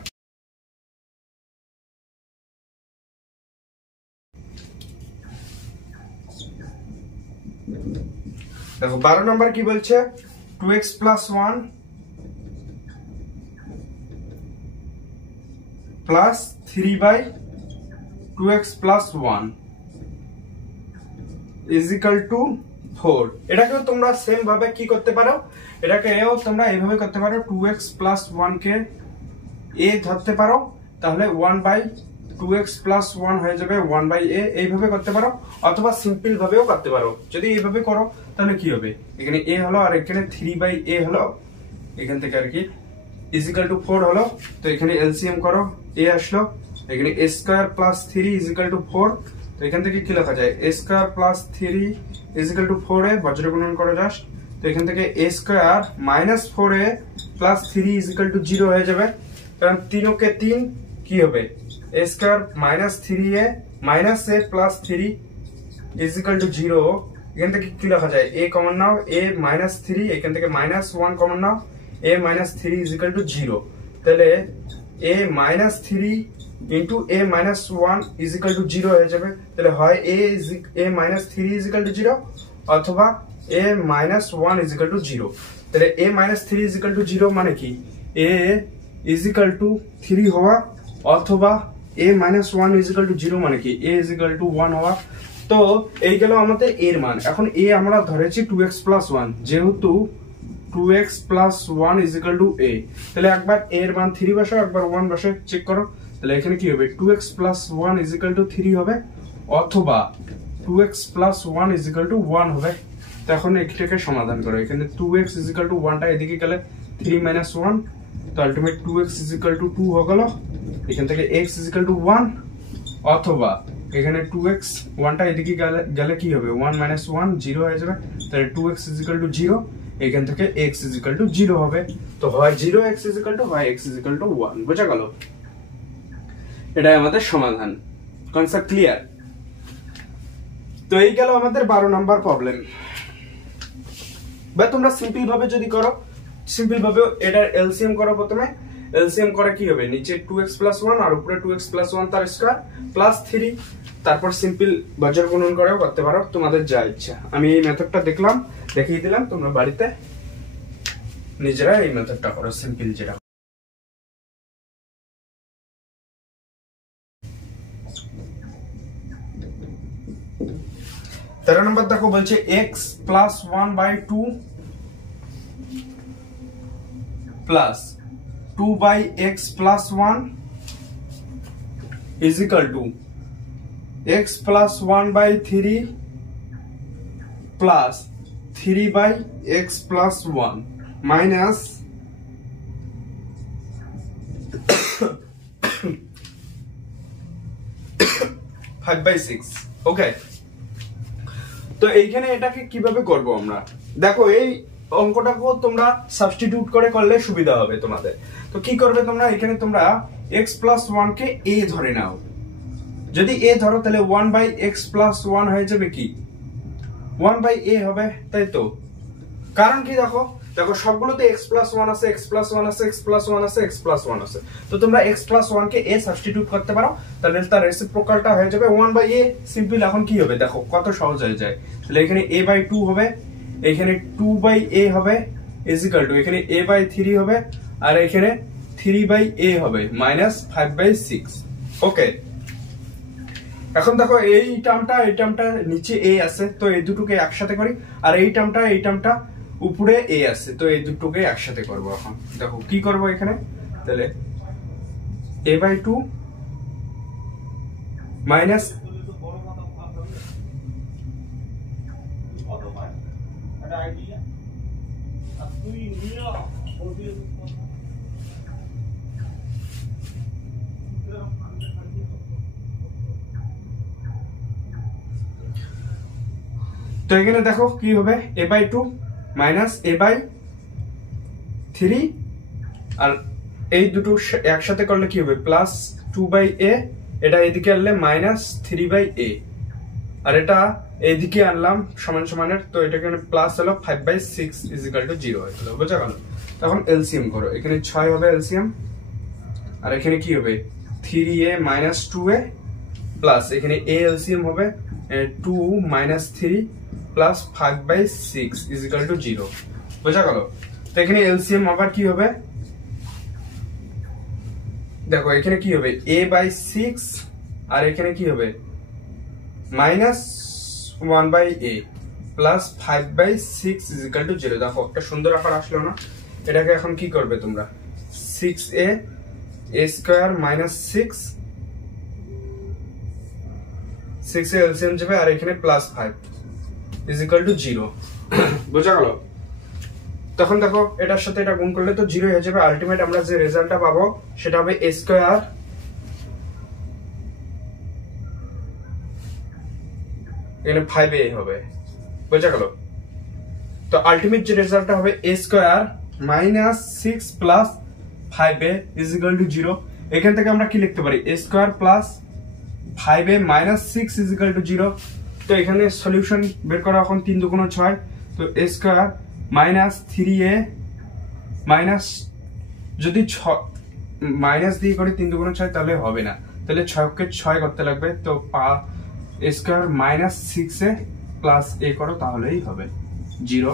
দেখো 12 নম্বর কি বলছে, 2x + 1 plus 3/2x + 1 is equal two 4। এটাকেও তোমরা সেম ভাবে কি করতে পারো, এটাকেও তোমরা এইভাবে করতে পারো, 2x + 1 কে a ধরতে পারো, তাহলে 1/2x + 1 হয়ে যাবে 1/a, এইভাবে করতে পারো। অথবা সিম্পল ভাবেও করতে পারো। যদি এইভাবে করো তাহলে কি হবে, এখানে a হলো আর এখানে 3/a হলো, এখান থেকে আর কি ইজিক্যাল টু 4 হলো। তো এখানে এলসিএম করো, a আসলো, এখানে a² + 3 ইজিক্যাল টু 4। তো এখান থেকে কি লেখা যায়, a² + 3 ইজিক্যাল টু 4a, বজ্র গুণন করো জাস্ট। তো এখান থেকে a² - 4a + 3 ইজিক্যাল টু 0 হয়ে যাবে, কারণ 3 কে 3 কি হবে, a² - 3a - a + 3 is equal to 0। এখান থেকে কি লেখা যায়, a কমন নাও, a - 3, এখান থেকে -1 কমন নাও, a - 3 ইজিক্যাল টু 0। তাহলে a - 3 into a - 1 is equal to 0 হয়ে যাবে। তাহলে হয় a - 3 ইজিক্যাল টু 0 অথবা a - 1 ইজিক্যাল টু 0। তাহলে a - 3 ইজিক্যাল টু 0 মানে কি, a ইজিক্যাল টু 3 হওয়া, অথবা a - 1 ইজিক্যাল টু 0 মানে কি, a ইজিক্যাল টু 1 হওয়া। তো এই গেল আমাদের এর মান। এখন a আমরা ধরেছি 2x + 1, যেহেতু 2x + 1 ইজিক্যাল টু a, তাহলে একবার a এর মান 3 বসাও, একবার 1 বসে চেক করো। তাহলে এখানে কি হবে, 2x + 1 ইজিক্যাল টু 3 হবে, অথবা 2x + 1 ইজিক্যাল টু 1 হবে। তো এখন এটাকে সমাধান করো। এখানে 2x ইজিক্যাল টু 1টা এদিকে গেলে 3 - 1, তো আলটিমেট 2x ইজিক্যাল টু 2 হয়ে গেল। এখান থেকে x ইজিক্যাল টু 1, অথবা এখানে 2x 1টা এদিকে গেলে কি হবে, 1 - 1 0 হয়ে যাবে। তাহলে 2x ইজিক্যাল টু 0, এখান থেকে x ইজিক্যাল টু 0 হবে। তো হয় 0x ইজিক্যাল টু, হয় x ইজিক্যাল টু 1। বোঝা গেল? এটাই আমাদের সমাধান। Concept clear? তো এই গেল আমাদের 12 নাম্বার প্রবলেম। বা তোমরা সিম্পল ভাবে যদি করো, সিম্পল ভাবে এটার এলসিএম করো। প্রথমে এলসিএম করে কি হবে, নিচে 2x + 1 আর উপরে 2x + 1 তার স্কয়ার প্লাস 3, তারপর সিম্পল বজ্র গুণন করেও করতে পারো, তোমাদের যা ইচ্ছা। আমি এই মেথডটা দেখলাম, দেখিয়ে দিলাম, তোমরা বাড়িতে নিজেরা এই মেথডটা করো, সিম্পল যেটা। তেরো নম্বর দেখো, বলছে x + 1/2 plus 2/x + 1 is equal to x + 1/3 plus 3/x + 1 minus 5/6। Okay, তো এইখানে এটাকে কিভাবে করব আমরা, দেখো এই অঙ্কটাকেও তোমরা সাবস্টিটিউট করে করলে সুবিধা হবে তোমাদের। তো কি করবে তোমরা, এখানে তোমরা x + 1 কে a ধরে নাও। যদি a ধরো তাহলে 1/x + 1 হয়ে যাবে কি, 1/a হবে, তাই তো? কারণ কি, দেখো সবগুলোতে x + 1 আছে, x + 1 আছে, x + 1 আছে, x + 1 আছে। তো তোমরা x + 1 কে a সাবস্টিটিউট করতে পারো, তাহলে তার রেসিপ্রোকালটা হয়ে যাবে 1/a। সিম্পল। এখন কি হবে, দেখো কত সহজ হয়ে যায়। তাহলে এখানে a/2 হবে, এখানে 2/a হবে ইজিক্যাল টু, এখানে a/3 হবে, আর এখানে 3/a হবে মাইনাস 5/6। ওকে, এখন দেখো এই টার্মটা নিচে a আছে, তো এই দুটোকে একসাথে করি, আর এই টার্মটা উপরে a আছে, তো এই দুটোকে একসাথে করব। এখন দেখো কি করব, এখানে তাহলে a/2 মাইনাস তো এখানে দেখো কি হবে a/2 মাইনাস a/3 আর এই দুটো একসাথে করলে কি হবে প্লাস 2/a, এটা এদিকে আনলে মাইনাস 3/a, আর এটা এইদিকে আনলাম সমান সমানের, তো এটা এখানে প্লাস হলো 5/6 0 হয়ে গেল। বুঝা গেল? তখন এলসিএম করো, এখানে 6 হবে এলসিএম, আর এখানে কি হবে 3a মাইনাস 2a প্লাস এখানে a এলসিএম হবে 2 মাইনাস 3 প্লাস 5/6 0। বুঝা গেল? তো এখানে এলসিএম আবার কি হবে দেখো, এখানে কি হবে a/6 আর এখানে কি হবে মাইনাস 1/a প্লাস 5/6 0। দেখো একটা সুন্দর আকার আসলো না? এটাকে এখন কি করবে তোমরা 6a স্কয়ার মাইনাস 6 এ এলসিএম যাবে আর এখানে প্লাস 5 0। বুঝা গেল? তখন দেখো এটার সাথে এটা গুণ করলে তো 0 হয়ে যাবে। আলটিমেট আমরা যে রেজাল্টটা পাবো সেটা হবে a স্কয়ার এখানে 5a হবে। বুঝা গেল? তো আলটিমেট যে রেজাল্টটা হবে a square minus 6 plus 5a 0। এখান থেকে আমরা কি লিখতে পারি a square plus 5a minus 6 0। তো এখানে সলিউশন বের করা এখন 3 দুগুণ 6, তো a square minus 3a minus, যদি মাইনাস দিয়ে করে 3 দুগুণ 6 তাহলে হবে না, তাহলে 6 কে 6 করতে লাগবে। তো a square minus 6a plus a করো তাহলেই হবে 0।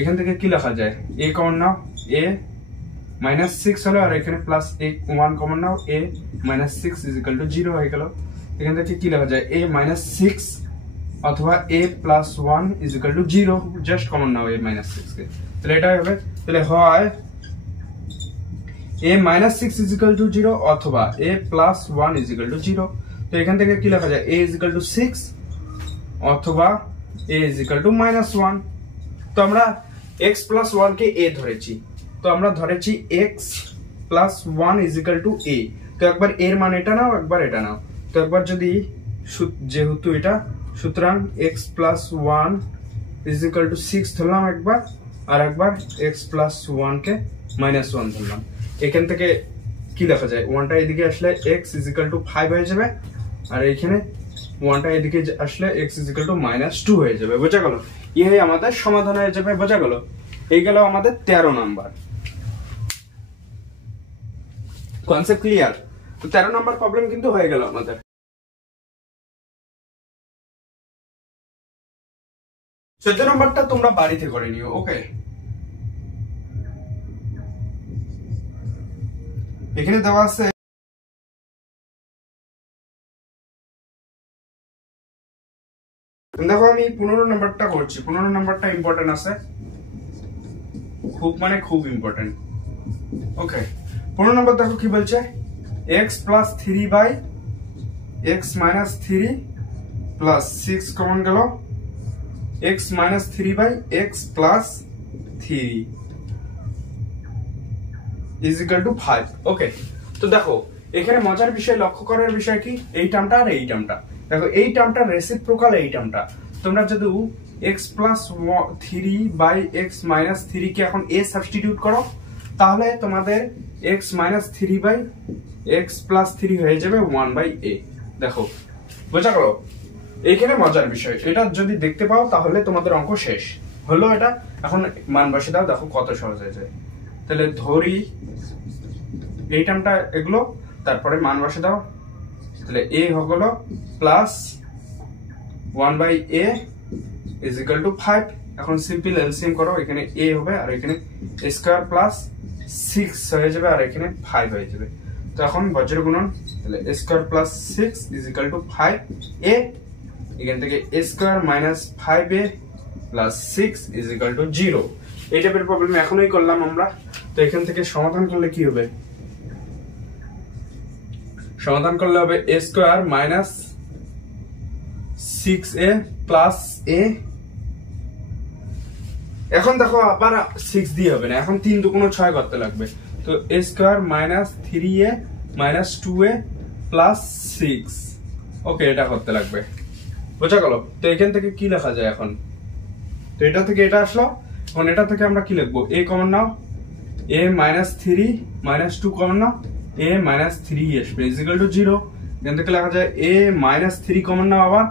এখান থেকে কি লেখা যায় a কমন নাও, a মাইনাস 6 হলো আর এখানে প্লাস a 1 কমন নাও, a মাইনাস 6 0 হয়ে গেল। এখান থেকে কি লেখা যায় a মাইনাস 6 অথবা a প্লাস 1 0, জাস্ট কমন নাও a মাইনাস 6 কে, তাহলে এটাই হবে। তাহলে হয় a মাইনাস 6 0 অথবা a প্লাস 1 0। তো এখান থেকে কি লেখা যায় a 6 অথবা a মাইনাস 1। তো আমরা x প্লাস 1 কে a ধরেছি, তো আমরা ধরেছি x প্লাস 1 a। তো একবার এর মান এটা নাও, একবার এটা নাও। তো একবার যদি যেহেতু এটা, সুতরাং x প্লাস 1 6 ধরলাম একবার, আর একবার x প্লাস 1 কে মাইনাস 1 ধরলাম। এখান থেকে কি লেখা যায় 1টা এদিকে আসলে x 5 হয়ে যাবে, আর এখানে 1টা এদিকে আসলে x মাইনাস 2 হয়ে যাবে। বোঝা গেল? এই আমাদের সমাধান হয়ে যাবে। বোঝা গেল? এই গেল আমাদের 13 নাম্বার কনসেপ্ট। ক্লিয়ার? তো 13 নাম্বার প্রবলেম কিন্তু হয়ে গেল আমাদের। 14 নাম্বারটা তোমরা বাড়িতে করে নিও। ওকে, এখানে দেওয়া আছে দেখো, আমি 15 নাম্বারটা করছি। 15 নাম্বারটা ইম্পর্টেন্ট আছে, খুব মানে খুব ইম্পর্টেন্ট। ওকে, 15 নাম্বার দেখো কি বলছে, x plus 3 by x minus 3 plus 6 common গেল, x minus 3 by x plus 3 is equal to 5। Okay, তো দেখো এখানে মজার বিষয়, লক্ষ্য করার বিষয় কি, এই টার্মটা আর এই টার্মটা। দেখো এই টার্মটা রেসিপ্রোকাল এই টার্মটা। তোমরা যদি x plus 3 by x minus 3 কে এখন a সাবস্টিটিউট করো, তাহলে তোমাদের x minus 3 by x plus 3 হয়ে যাবে 1 বাই a। দেখো বোঝা গেল? এইখানে মজার বিষয়, এটা যদি দেখতে পাও তাহলে তোমাদের অঙ্ক শেষ হলো। এটা এখন মান বসে দাও, দেখো কত সহজ হয়ে যায়। তাহলে ধরি এই টার্মটা এগুলো, তারপরে মান বসে দাও। তাহলে a হলো plus 1 by a is equal to 5। এখন সিম্পল এলসিএম করো, এখানে a হবে আর এখানে a স্কয়ার প্লাস 6 হয়ে যাবে আর এখানে 5 হয়ে যাবে। তো এখন বজ্র গুণন, তাহলে a square plus 6 is equal two 5a। এখান থেকে a square minus 5a plus 6 is equal to 0। এই টাইপের প্রবলেম এখনই করলাম আমরা। তো এখান থেকে সমাধান করলে কি হবে, সমাধান করলে হবে a square minus 6a plus a। এখন দেখো আবার 6 দিয়ে হবে না, এখন 3 দুগুণ 6 করতে লাগবে। তো a square minus 3a minus 2a plus 6, ওকে এটা করতে লাগবে, বোঝা গেল? তো এখান থেকে কি লেখা যায় এখন? তো এটা থেকে এটা আসলো, এখন এটা থেকে আমরা কি লিখবো? a কমন নাও, a মাইনাস 3 মাইনাস 2 কমন নাও, a মাইনাস 3 আসবে ইজ ইকুয়াল টু 0। এখান থেকে লেখা যায় a মাইনাস 3 কমন নাও, আবার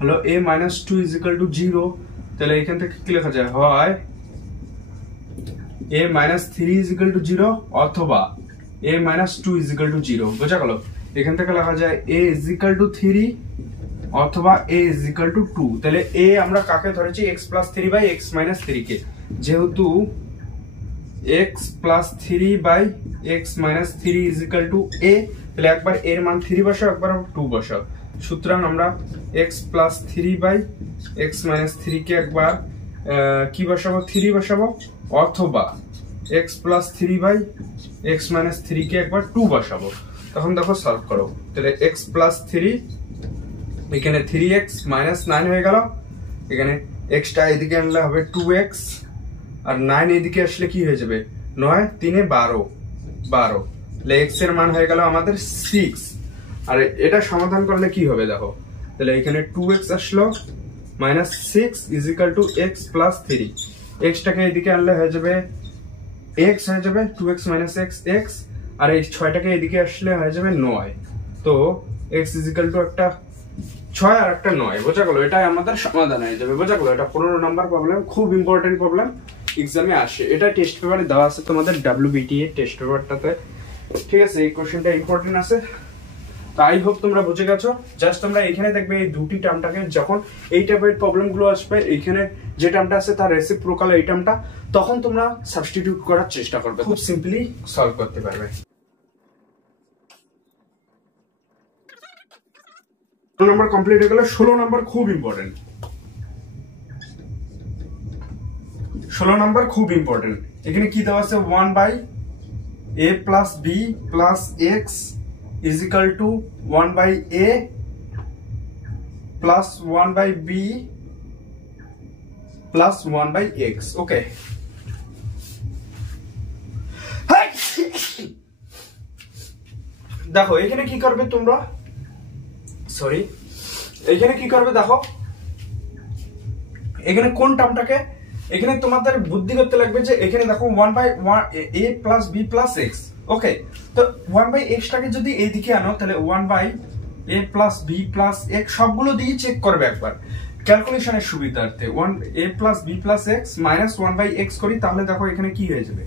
হলো a minus 2 is equal to 0। তাহলে এখান থেকে কি লেখা যায়? হয় a minus 3 is equal to 0 অথবা a minus 2 is equal to 0, বোঝা গেল? এখান থেকে লেখা যায় a ইজ ইকুয়াল টু 3 অথবা a ইজ ইকুয়াল টু 2। তাহলে a আমরা কাকে ধরেছি? x plus 3 by x minus 3 কে। যেহেতু x plus 3 by x minus 3 is equal to a, তাহলে একবার এর মান 3 বসাও, একবার 2 বসাও। সুতরাং আমরা x plus 3 by x minus 3 কে একবার কি বসাবো? 3 বসাবো, অথবা x plus 3 by x minus 3 কে একবার 2 বসাবো। তখন দেখো সলভ করো, তাহলে x প্লাস 3 এখানে 3x মাইনাস 9 হয়ে গেল, এখানে x টা এদিকে আনলে হবে 2x, আর 9 এদিকে আসলে কি হয়ে যাবে? 9 3 12, তাহলে x এর মান হয়ে গেল আমাদের 6। আর এটা সমাধান করলে কি হবে দেখো, তাহলে এখানে 2x আসলো minus 6 is equal to x plus 3। x টাকে এদিকে আনলে হয়ে যাবে x হয়ে যাবে 2x মাইনাস x, আর এই 6 টাকে এদিকে আসলে হয়ে যাবে 9। তো x ইজ ইকুয়াল টু একটা 6 আর একটা 9, বোঝা গেল? এটাই আমাদের সমাধান হয়ে যাবে, বোঝা গেল? এটা 15 নাম্বার প্রবলেম, খুব ইম্পর্টেন্ট প্রবলেম, এক্সামে আসে। এটা টেস্ট পেপারে দেওয়া আছে তোমাদের WBT এর টেস্ট পেপারটাতে, ঠিক আছে? এই কোশ্চেনটা ইম্পর্টেন্ট আছে। তাই হোক তোমরা বুঝে গেছো। জাস্ট তোমরা এখানে দেখবে এই দুটি টার্মটাকে, যখন এই টাইপের প্রবলেম গুলো আসবে, এখানে যে টার্মটা আছে তার রেসিপ্রোকাল এই টার্মটা, তখন তোমরা সাবস্টিটিউট করার চেষ্টা করবে, খুব সিম্পলি সলভ করতে পারবে। 16 নাম্বার কমপ্লিট হয়ে গেল। 16 নাম্বার খুব ইম্পর্টেন্ট, 16 নাম্বার খুব ইম্পর্টেন্ট। এখানে কি দেওয়া আছে? 1 by a plus b plus x is equal to 1 by a plus 1 by b plus 1 by x, okay? দেখো এখানে কি করবে তোমরা, সরি এখানে কি করবে দেখো, এখানে কোন টার্মটাকে, এখানে তোমাদের বুদ্ধি করতে লাগবে যে এখানে দেখো 1 by a plus b plus x, okay? তো 1 বাই x টাকে যদি এইদিকে আনো, তাহলে 1 by a plus b plus x সবগুলো দিয়ে চেক করবে একবার ক্যালকুলেশনের সুবিধার্থে। 1 a plus b plus x minus 1 by x করি, তাহলে দেখো এখানে কি হয়ে যাবে?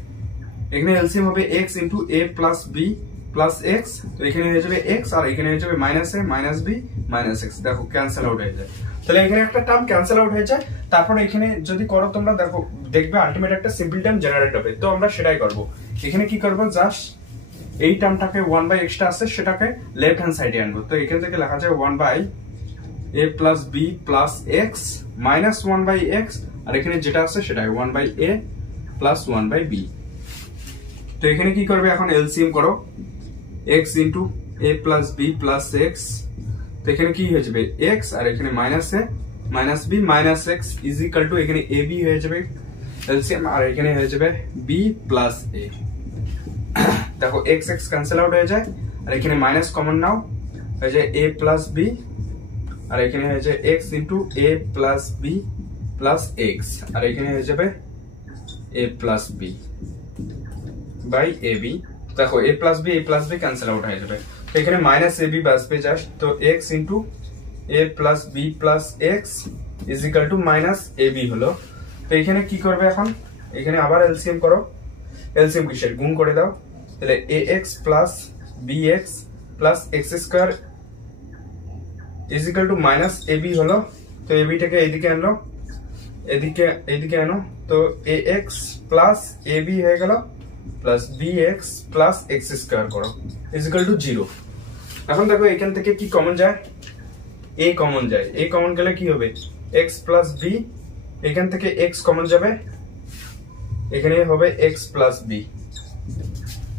এখানে এলসিএম হবে x into a plus b plus x, তো এখানে হয়ে যাবে x, আর এখানে হয়ে যাবে minus a minus b minus x, দেখো ক্যান্সেল আউট হয়ে যায়। তাহলে এখানে একটা টার্ম ক্যান্সেল আউট হয়ে যায়। তারপর এখানে যদি করো তোমরা, দেখো দেখবে আলটিমেট একটা সিম্পল টার্ম জেনারেট হবে। তো আমরা সেটাই করব। এখানে কি করব? জাস্ট এই টার্মটাকে 1 বাই x টা আছে সেটাকে লেফট হ্যান্ড সাইডে আনবো। তো এখান থেকে লেখা যায় 1 by a plus b plus x minus 1 by x, আর এখানে যেটা আছে সেটাই 1 by a plus 1 by b। তো এখানে কি করবে? এখন এলসিএম করো, x into a plus b plus x, তো এখানে কি হয়ে যাবে? x, আর এখানে minus a minus b minus x is equal to এখানে ab হয়ে যাবে এলসিএম, আর এখানে হয়ে যাবে b প্লাস a। দেখো x x ক্যান্সেল আউট হয়ে যায়, আর এখানে মাইনাস কমন নাও, হয়ে যায় a প্লাস b, আর এখানে হয়ে যায় x into a plus b plus x, আর এখানে হয়ে যাবে a plus b by ab। দেখো a plus b cancel out হয়ে যাবে, তো এখানে মাইনাস ab বাসবে জাস্ট। তো x into a plus b plus x is equal to minus ab হলো। তো এখানে কি করবে এখন? এখানে আবার এলসিএম করো, এলসিএম কিসের? গুণ করে দাও। তাহলে ax plus bx plus x square is equal to minus ab হলো। তো ab টাকে এইদিকে আনলো, এইদিকে আনো, তো ax প্লাস ab হয়ে গেল plus bx plus x square করো ইজ ইকুয়াল টু 0। এখন দেখো এখান থেকে কি কমন যায়? a কমন যায়, a কমন গেলে কি হবে? x প্লাস b, এখান থেকে x কমন যাবে, এখানে হবে x plus b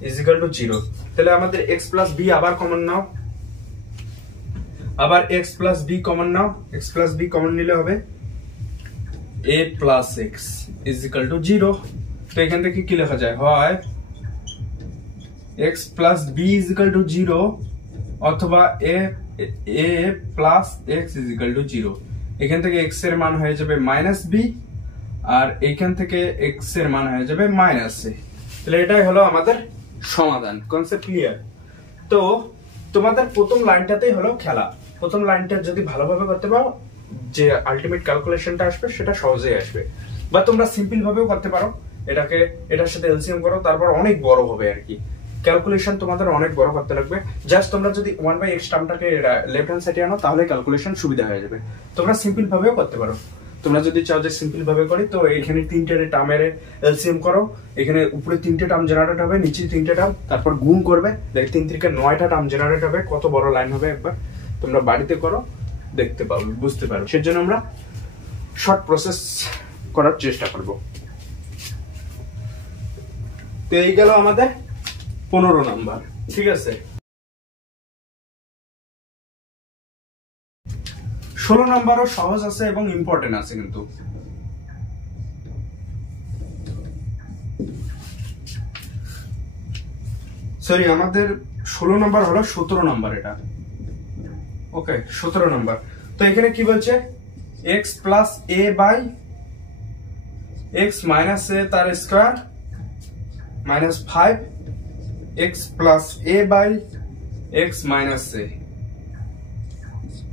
is equal to 0। তাহলে আমাদের x প্লাস b আবার কমন নাও, আবার x প্লাস b কমন নাও, x প্লাস b কমন নিলে হবে a plus x is equal to 0। তো এখান থেকে কি লেখা যায়, হয় x plus b is equal to 0 অথবা a plus x is equal to 0। এখান থেকে x এর মান হয়ে যাবে মাইনাস b, আর এখান থেকে x এর মান হয়ে যাবে মাইনাস a। তাহলে এটাই হলো আমাদের সমাধান। Concept clear? তো তোমাদের প্রথম লাইনটাতেই হলো খেলা। প্রথম লাইনটা যদি ভালোভাবে করতে পারো, যে আলটিমেট ক্যালকুলেশনটা আসবে সেটা সহজেই আসবে। বা তোমরা সিম্পল ভাবেও করতে পারো, এটার সাথে এলসিএম করো, তারপর অনেক বড় হবে আর কি ক্যালকুলেশন, তোমাদের অনেক বড় করতে লাগবে। জাস্ট তোমরা যদি 1/x টার্মটাকে লেফট হ্যান্ড সাইডে আনো তাহলে ক্যালকুলেশন সুবিধা হয়ে যাবে। তোমরা সিম্পল ভাবেও করতে পারো। তোমরা যদি চাও যে সিম্পল ভাবে করি, তো এখানে 3টে টার্মের এলসিএম করো, এখানে উপরে 3টে টার্ম জেনারেট হবে, নিচে 3টে টার্ম, তারপর গুণ করবে, দেখ 3 থেকে 9টা টার্ম জেনারেট হবে। কত বড় লাইন হবে একবার তোমরা বাড়িতে করো, দেখতে পাবে, বুঝতে পারো। সেজন্য আমরা শর্ট প্রসেস করার চেষ্টা করব। তো এই গেল আমাদের 15 নাম্বার। ঠিক আছে, 16 নাম্বারও সহজ আছে এবং ইম্পর্টেন্ট আছে কিন্তু। সরি, আমাদের 16 নাম্বার হলো 17 নাম্বার এটা। Okay, 17 number. তো এখানে কি বলছে, x plus a by x minus a তার square minus 5 x plus a by x minus a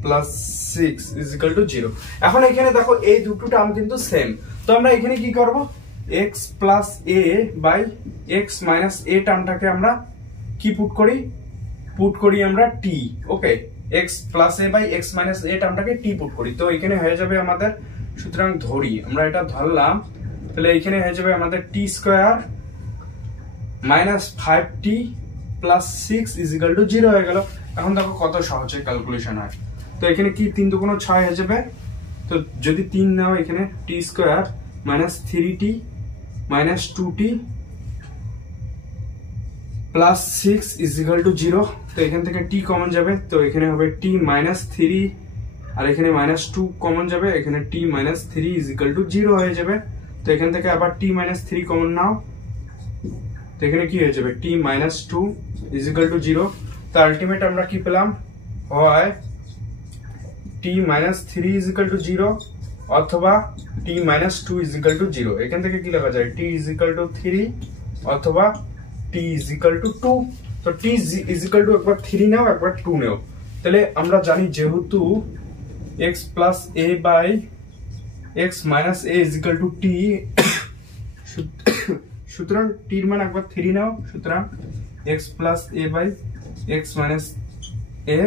plus 6 is equal to 0। এখন এখানে দেখো এই দুটো টার্ম কিন্তু সেম। তো আমরা এখানে কি করব, x plus a by x minus a টার্মটাকে আমরা কি পুট করি আমরা t। Okay, x plus a by x minus a টার্মটাকে t পুট করি। তো এখানে হয়ে যাবে আমাদের, সুতরাং ধরি আমরা এটা ধরলাম, তাহলে এখানে হয়ে যাবে আমাদের t square minus 5t plus 6 is equal to 0 হয়ে গেল। এখন দেখো কত সহজে ক্যালকুলেশন হয়। তো এখানে কি 3 দুগুণ 6 হয়ে যাবে। তো যদি 3 নাও, এখানে t square minus 3t minus 2t plus 6 is equal to 0। তো এখান থেকে t কমন যাবে, তো এখানে হবে t মাইনাস 3, আর এখানে মাইনাস 2 কমন যাবে, এখানে t minus 3 is equal to 0 হয়ে যাবে। তো এখান থেকে আবার t মাইনাস 3 কমন নাও, তো এখানে কি হয়ে যাবে, t minus 2 is equal to 0। তো আলটিমেট আমরা কি পেলাম, হয় t minus 3 is equal to 0 অথবা t minus 2 is equal to 0। এখান থেকে কি লেখা যায়, t ইজ ইকুয়াল টু 3 অথবা t ইজ ইকুয়াল টু 2। তো t ইজ ইকুয়াল টু একবার 3 নাও, একবার 2 নাও। তাহলে আমরা জানি যেহেতু x plus a by x minus a is equal to t, সুতরাং t এর মান একবার 3 নাও, সুতরাং x plus a by x minus a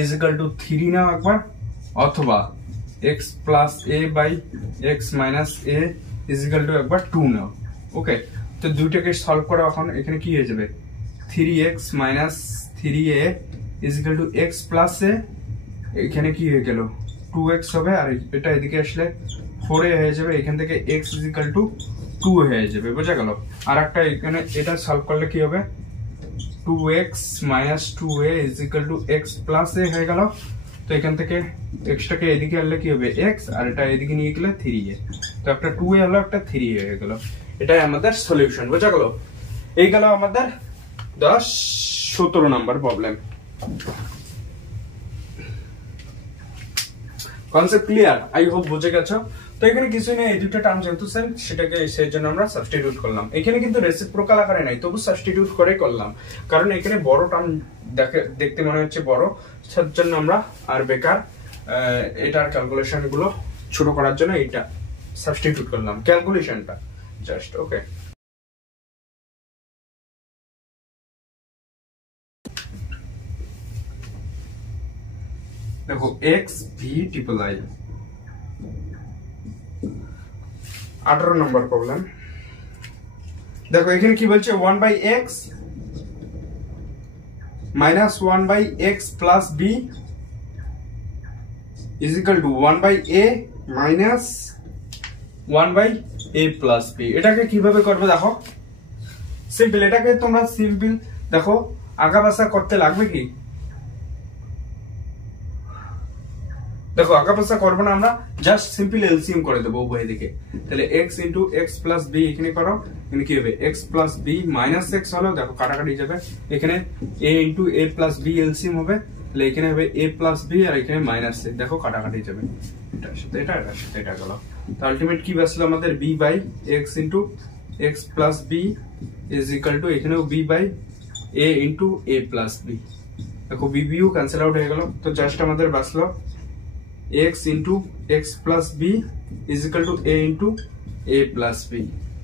is equal to 3 নাও একবার, অথবা x plus a by x minus a is equal to একবার 2 নাও। ওকে, তো দুইটাকে সলভ করো। এখন এখানে কি হয়ে যাবে, 3x minus 3a is equal to x plus a, এখানে কি হয়ে গেল 2x হবে, আর এটা এদিকে আসলে 4a হয়ে যাবে। এখান থেকে x ইজ ইকুয়াল টু 2 হয়ে যাবে, বোঝা গেল। আর একটা এখানে এটা সলভ করলে কি হবে, 2x minus 2a is equal to x plus a হয়ে গেল। তো এখান থেকে x টাকে এদিকে আনলে কি হবে x, আর এটা এদিকে নিয়ে গেলে 3a। তো একটা 2a হলো, একটা 3a হয়ে গেল। এটাই আমাদের সলিউশন, বোঝা গেল। এই গেল আমাদের 17 number problem. Concept clear? I hope বুঝে গেছো। তো এখানে কিছু নেই, এই দুটো টার্ম যেহেতু সেম, সেটাকে সেই জন্য আমরা সাবস্টিটিউট করলাম। এখানে কিন্তু রেসিপ্রোকাল আকারে নাই, তবু সাবস্টিটিউট করে করলাম, কারণ এখানে বড় টার্ম দেখতে মনে হচ্ছে বড়, তার জন্য আমরা আর বেকার এটার ক্যালকুলেশন গুলো ছোট করার জন্য এটা সাবস্টিটিউট করলাম ক্যালকুলেশনটা জাস্ট। ওকে, দেখো x v triple i 18 number problem. দেখো এখানে কি বলছে, 1/x minus 1/x plus b is equal to 1/a minus 1/a plus b। এটাকে কিভাবে করবে দেখো, সিম্পল। এটাকে তোমরা সিম্পল দেখো, আগা বাসা করতে লাগবে কি, দেখো আঁকাপাশা করবো না, আমরা জাস্ট সিম্পল এলসিএম করে দেবো উভয় দিকে। তাহলে x into x plus B এখানে করো, এখানে কি হবে x plus B minus x হলো, দেখো কাটাকাটি যাবে, এখানে A into A plus B LCM হবে, তাহলে এখানে হবে এ প্লাস বি আর এখানে মাইনাস এ, দেখো কাটাকাটি যাবে, এটার সাথে এটা, এটার সাথে এটা গেল। তো আলটিমেট কি বাঁচলো আমাদের B by X into x plus B is equal to এখানেও B by A into A plus B. দেখো বি বিও ক্যান্সেল আউট হয়ে গেল, তো জাস্ট আমাদের বাঁচলো x into x plus b is equal to a into a plus b।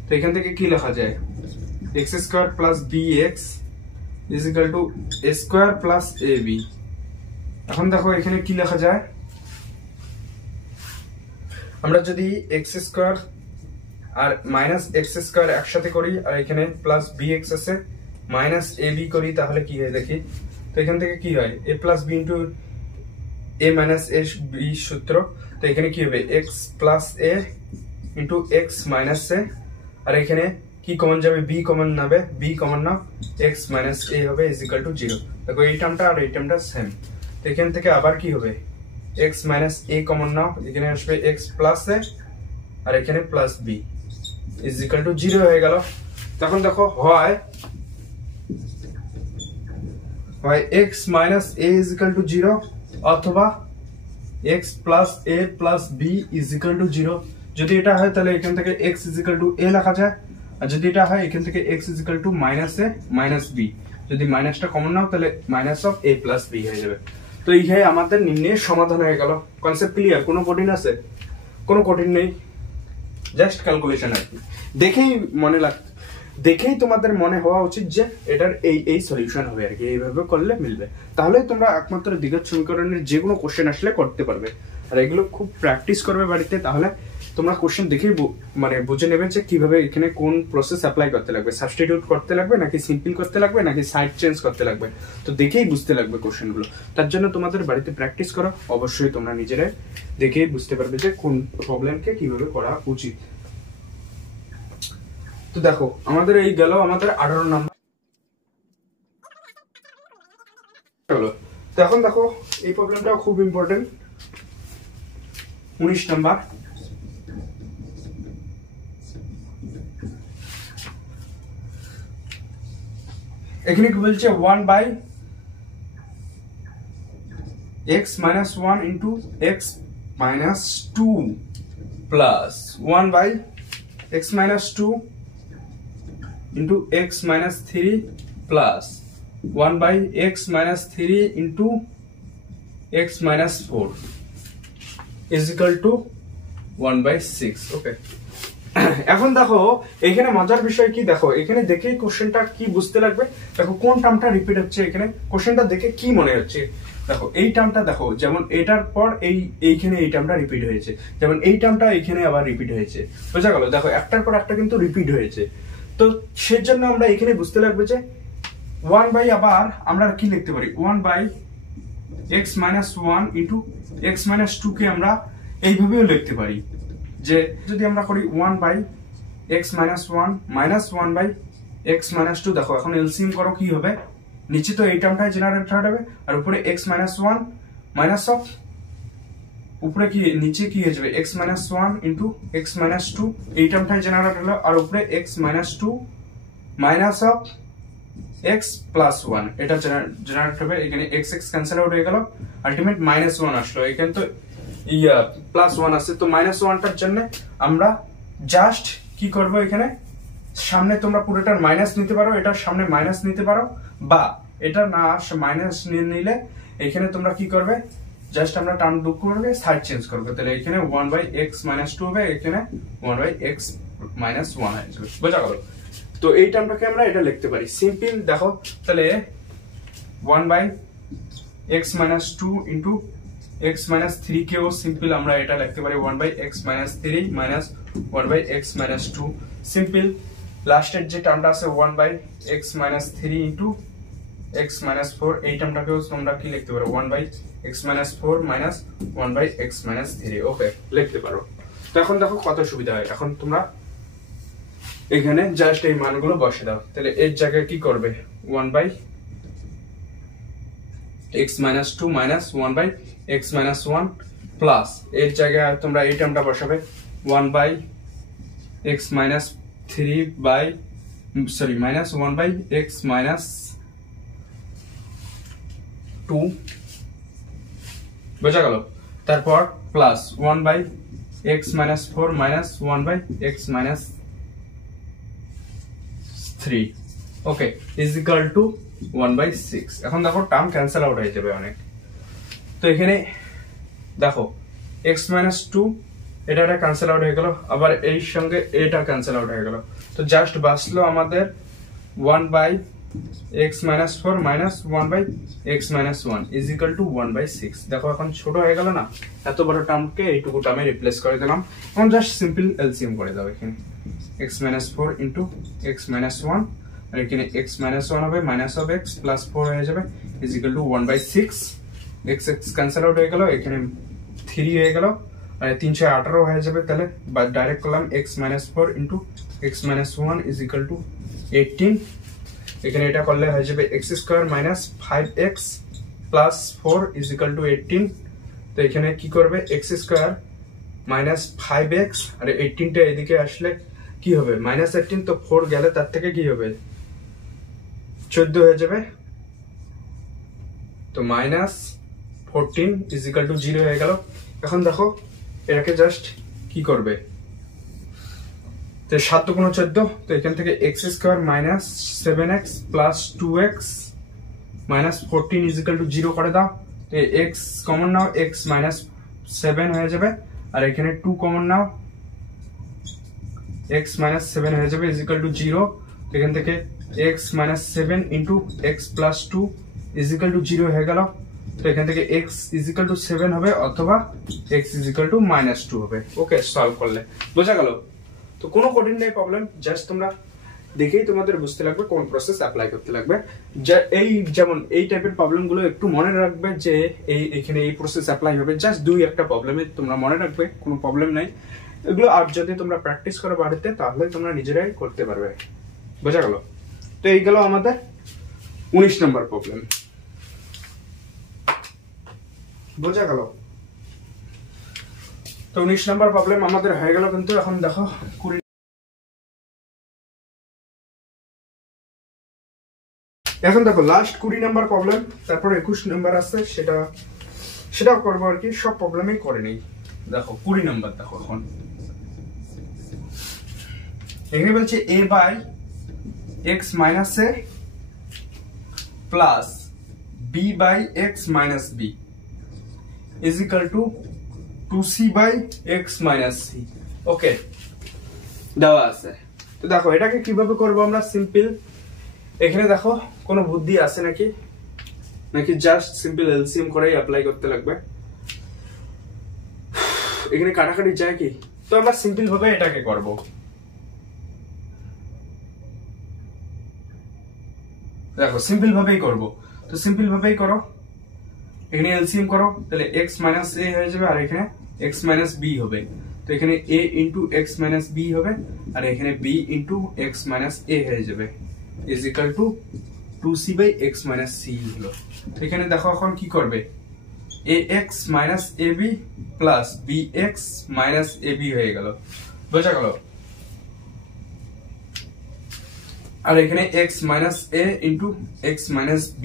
তো এখান থেকে কি লেখা যায় x square plus bx is equal to a square plus ab। এখন দেখো এখানে কি লেখা যায়, আমরা যদি x স্কয়ার আর মাইনাস x স্কয়ার একসাথে করি আর এখানে প্লাস bx আছে মাইনাস ab করি, তাহলে কি হয় দেখি। তো এখান থেকে কি হয় a plus b into a minus a b সূত্র, তো এখানে কি হবে x plus a into x minus a, আর এখানে কি কমন যাবে b কমন নেবে, b কমন না x minus a হবে is equal to 0। দেখো এই টার্মটা আর এই টার্মটা সেম, তো এখান থেকে আবার কি হবে x minus a কমন নাও, এখানে আসবে x plus a আর এখানে plus b is equal to 0 হয়ে গেল। তখন দেখো হয় x minus a is equal to 0 অথবা x plus a plus b is equal to 0। যদি এটা হয় তাহলে এখান থেকে x is equal to a লেখা যায়, আর যদি এটা হয় এখান থেকে x is equal to minus a minus b, যদি মাইনাসটা কমন নাও তাহলে minus of a plus b হয়ে যাবে। তো এই আমাদের নির্ণয়ের সমাধান হয়ে গেল। Concept clear? কোনো কঠিন আছে? কোনো কঠিন নেই, জাস্ট ক্যালকুলেশন আর কি। দেখেই তোমাদের মনে হওয়া উচিত যে এটার এই সলিউশন হবে আর কি, এইভাবে করলে মিলবে, তাহলে তোমরা একমাত্র দ্বিঘাত সমীকরণের যে কোনো কোশ্চেন আসলে করতে পারবে। আর এগুলো খুব প্র্যাকটিস করবে বাড়িতে, তাহলে তোমরা কোশ্চেন দেখেই মানে বুঝে নেবে যে কিভাবে এখানে কোন প্রসেস অ্যাপ্লাই করতে লাগবে, সাবস্টিটিউট করতে লাগবে নাকি সিম্পল করতে লাগবে নাকি সাইড চেঞ্জ করতে লাগবে, তো দেখেই বুঝতে লাগবে কোশ্চেনগুলো। তার জন্য তোমাদের বাড়িতে প্র্যাকটিস করো, অবশ্যই তোমরা নিজেরাই দেখেই বুঝতে পারবে যে কোন প্রবলেমকে কিভাবে করা উচিত। তো দেখো আমাদের এই গেল আমাদের 18 নাম্বার হলো। তো এখন দেখো এই প্রবলেমটাও খুব ইম্পর্টেন্ট, 19 নাম্বার। এখানে কি বলছে 1 by x minus 1 into x minus 2 plus 1 by x minus 2 into x minus 3 plus 1 by x minus 3 into x minus 4 is equal to 1 by 6। ওকে, এখন দেখো এখানে মজার বিষয় কি, দেখো এখানে দেখে কোশ্চেনটা কি বুঝতে লাগবে। দেখো কোন টার্মটা রিপিট হচ্ছে, এখানে কোশ্চেনটা দেখে কি মনে হচ্ছে। দেখো এই টার্মটা দেখো, যেমন এটার পর এইখানে এই টার্মটা রিপিট হয়েছে, যেমন এই টার্মটা এইখানে আবার রিপিট হয়েছে, বোঝা গেল? দেখো একটার পর একটা কিন্তু রিপিট হয়েছে, তো সেজন্য আমরা এখানে বুঝতে লাগবে যে 1 বাই, আবার আমরা কি লিখতে পারি 1 by x minus 1 into x minus 2 কে আমরা এইভাবেও লিখতে পারি, যে যদি আমরা করি 1 by x minus 1 minus 1 by x minus 2, দেখো এখন এলসিএম করো কি হবে, নিচে তো এই টার্মটাই জেনারেট হবে আর উপরে x minus 1 মাইনাস অফ উপরে কি নিচে কি হয়ে যাবে x minus 1 into x minus 2, এই টার্মটাই জেনারেট হলো, আর উপরে x minus 2 minus of x plus 1 এটা জেনারেট হবে। এখানে x x ক্যান্সেল আউট হয়ে গেল, আলটিমেট -1 আসলো। এখানে তো +1 আছে, তো -1টার জন্য আমরা জাস্ট কি করব, এখানে সামনে তোমরা পুরোটার মাইনাস নিতে পারো, এটার সামনে মাইনাস নিতে পারো, বা এটা না মাইনাস নিলে এখানে তোমরা কি করবে, জাস্ট আমরা টার্ম দুঃখ করবে, সাইড চেঞ্জ করবে, তাহলে এখানে 1 বাই x minus 2 হবে, এখানে 1 বাই x minus 1 হয়ে যাবে, বোঝা গেল? তো এই টার্মটাকে আমরা এটা লিখতে পারি সিম্পল। দেখো তাহলে 1 by x minus 2 into x minus 3 কেও সিম্পল আমরা এটা লিখতে পারি 1 by x minus 3 minus 1 by x minus 2 simple. লাস্টের যে টার্মটা আছে 1 by x minus 3 into x minus 4, এই টার্মটাকেও তোমরা কি লিখতে পারো 1 by x minus 4 minus 1 by x minus 3, okay লিখতে পারো। তো এখন দেখো কত সুবিধা হয়, এখন তোমরা এখানে জাস্ট এই মানগুলো বসে দাও, তাহলে এর জায়গায় কি করবে 1 by x minus 2 minus 1 by x minus 1 plus এর জায়গায় তোমরা এই টার্মটা বসাবে 1 by x minus 3 by sorry minus 1 by x minus 2 বোঝা গেল। তারপর plus 1 by x minus 4 minus 1 by x minus 3 okay is equal to 1 by 6। এখন দেখো টার্ম ক্যান্সেল আউট হয়ে যাবে অনেক। তো এখানে দেখো x মাইনাস 2 এটা ক্যান্সেল আউট হয়ে গেল, আবার এর সঙ্গে এটা ক্যান্সেল আউট হয়ে গেল। তো জাস্ট বাঁচলো আমাদের 1 by x minus 4 minus 1 by x minus 1 is equal to 1 by 6। দেখো এখন ছোট হয়ে গেল না, এত বড় টার্মকে এইটুকু টার্মে রিপ্লেস করে দিলাম। এখন জাস্ট সিম্পল এলসিএম করে দাও। এখানে x minus 4 into x minus 1 আর এখানে x মাইনাস 1 হবে মাইনাস অফ x প্লাস 4 হয়ে যাবে is equal to 1 by 6। x cancel out হয়ে গেল, এখানে 3 হয়ে গেল আর 3 6 18 হয়ে যাবে। তাহলে ডাইরেক্ট করলাম x minus 4 into x minus 1 is equal two 18। এখানে এটা করলে হয়ে যাবে x square minus 5x plus 4 is equal two 18। তো এখানে কি করবে x স্কোয়ার মাইনাস 5x আর 18টা এদিকে আসলে কি হবে মাইনাস 18, তো 4 গেলে তার থেকে কি হবে 14 হয়ে যাবে। তো মাইনাস 14 ইজ ইকুয়াল টু 0 হয়ে গেল। এখন দেখো এটাকে জাস্ট কি করবে, তো 7 × 14, তো এখান থেকে x square minus 7x plus 2x minus 14 is equal to 0 করে দাও। তো x কমন নাও, x মাইনাস 7 হয়ে যাবে আর এখানে 2 কমন নাও, x মাইনাস 7 হয়ে যাবে ইজ ইকুয়াল টু 0। তো এখান থেকে x minus 7 into x plus 2 is equal to 0 হয়ে গেল। তো এখান থেকে x ইজ ইকুয়াল টু 7 হবে অথবা x is equal to minus 2 হবে। ওকে সলভ করলে বোঝা গেল। তো কোনো কঠিন নেই প্রবলেম, জাস্ট তোমরা দেখেই তোমাদের বুঝতে লাগবে কোন প্রসেস অ্যাপ্লাই করতে লাগবে। যেমন এই টাইপের প্রবলেম গুলো একটু মনে রাখবে যে এখানে এই প্রসেস অ্যাপ্লাই হবে। জাস্ট 2-1টা প্রবলেমে তোমরা মনে রাখবে, কোনো প্রবলেম নাই এগুলো। আর যদি তোমরা প্র্যাকটিস করো বাড়িতে তাহলে তোমরা নিজেরাই করতে পারবে। বোঝা গেল। তো এই গেল আমাদের 19 নম্বর প্রবলেম। বোঝা গেল। তো 19 নম্বর প্রবলেম আমাদের হয়ে গেল। কিন্তু এখন দেখো 20 এখন দেখো লাস্ট 20 নম্বর প্রবলেম, তারপর 21 নম্বর আছে, সেটাও করবো আর কি। সব প্রবলেমই করে নেই। দেখো 20 নম্বর দেখো। এখন এখানে বলছে a by x minus a plus b by x minus b is equal to 2c by x minus c। Okay দেওয়া আছে। তো দেখো এটাকে কিভাবে করবো আমরা সিম্পল। এখানে দেখো কোনো বুদ্ধি আছে নাকি জাস্ট সিম্পল এলসিএম করেই অ্যাপ্লাই করতে লাগবে। এখানে কাটাকাটি যায় কি, তো আমরা সিম্পল ভাবে এটাকে করব। দেখো সিম্পল ভাবেই করব। তো সিম্পল ভাবেই করো, এখানে এলসিএম করো, তাহলে x মাইনাস a হয়ে যাবে আর এখানে x মাইনাস b হবে। তো এখানে a into x minus b হবে আর এখানে b into x minus a হয়ে যাবে is equal to 2c by x minus c হলো। তো এখানে দেখো এখন কি করবে, ax minus ab plus bx minus ab হয়ে গেল। বোঝা গেল। আর এখানে x minus a into x minus b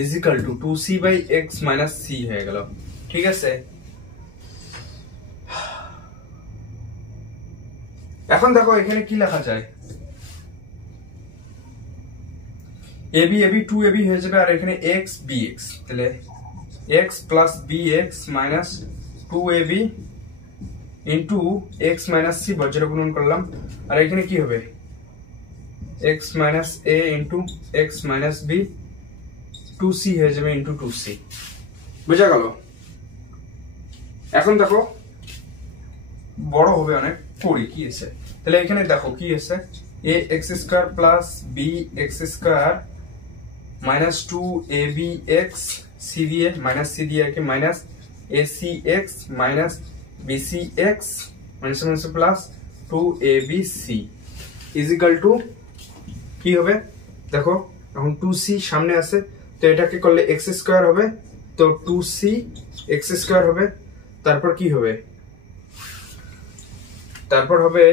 is equal to 2c by x minus c হয়ে গেল। ঠিক আছে। এখন দেখো এখানে কি লেখা যায়, ab 2ab হয়ে যাবে আর এখানে x bx, তাহলে x plus bx minus 2ab into x minus c বজ্র গুণন করলাম আর এখানে কি হবে x minus a into x minus b 2c হয়ে যাবে ইন্টু 2c। বোঝা গেল। এখন দেখো বড় হবে অনেক, পড়ি কি আছে। তাহলে এখানে দেখো কি আছে, a x square plus b x square minus 2ab x c দিয়ে মাইনাস c দিয়ে আর কি minus ac x minus bc x minus minus plus 2abc is equal two কি হবে, দেখো এখন 2c সামনে আছে, তো এটাকে করলে x স্কয়ার হবে, তো 2c x স্কয়ার হবে, তারপর কি হবে, তারপর হবে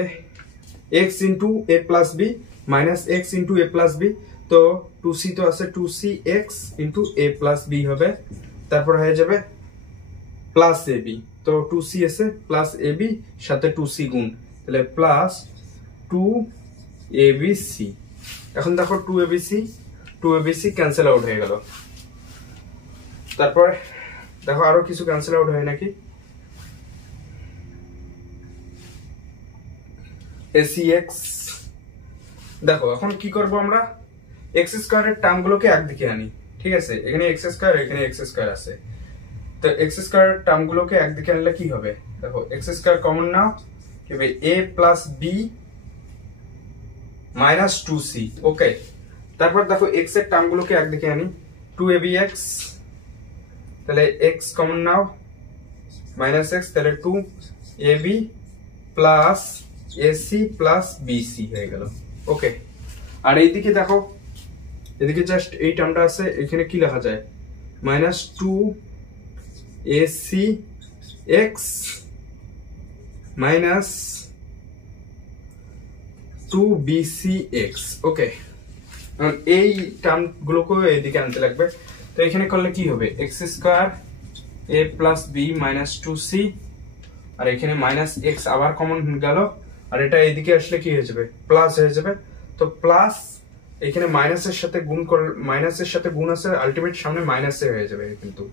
x into a plus B minus x into a plus B. তো 2c তো আছে, 2c x into a plus B হবে। তারপর হয়ে যাবে প্লাস ab, তো 2c আছে প্লাস ab সাথে 2c গুণ, তাহলে প্লাস 2abc। এখন দেখো 2abc ক্যান্সেল আউট হয়ে গেল। তারপর দেখো আরো কিছু ক্যান্সেল আউট হয় নাকি, acx। দেখো এখন কি করব আমরা, এক্স স্কয়ারের টার্মগুলোকে একদিকে আনি, ঠিক আছে, এখানে এক্স স্কয়ার এখানে এক্স স্কয়ার আছে, তো এক্স স্কয়ারের টার্মগুলোকে একদিকে আনলে কি হবে, দেখো এক্স স্কয়ার কমন নাও, কি হবে a plus B minus 2c। Okay, তারপর দেখো এক্স এর টার্মগুলোকে একদিকে আনি, 2abx, তাহলে x কমন নাও মাইনাস x, তাহলে 2ab plus ac plus bc হয়ে গেল। ওকে, আর এইদিকে দেখো, এদিকে জাস্ট এই টার্মটা আছে, এখানে কি লেখা যায়, মাইনাস 2acx মাইনাস 2bcx। ওকে, এই টার্মগুলোকে এদিকে আনতে লাগবে, তো এখানে করলে কি হবে, x square a plus B minus 2c, আর এখানে মাইনাস এক্স আবার কমন গেল, আর এটা এদিকে আসলে কি হয়ে যাবে, প্লাস হয়ে যাবে। তো প্লাস এখানে মাইনাসের সাথে গুণ করে, মাইনাসের সাথে গুণ আছে, আলটিমেট সামনে মাইনাসে হয়ে যাবে কিন্তু,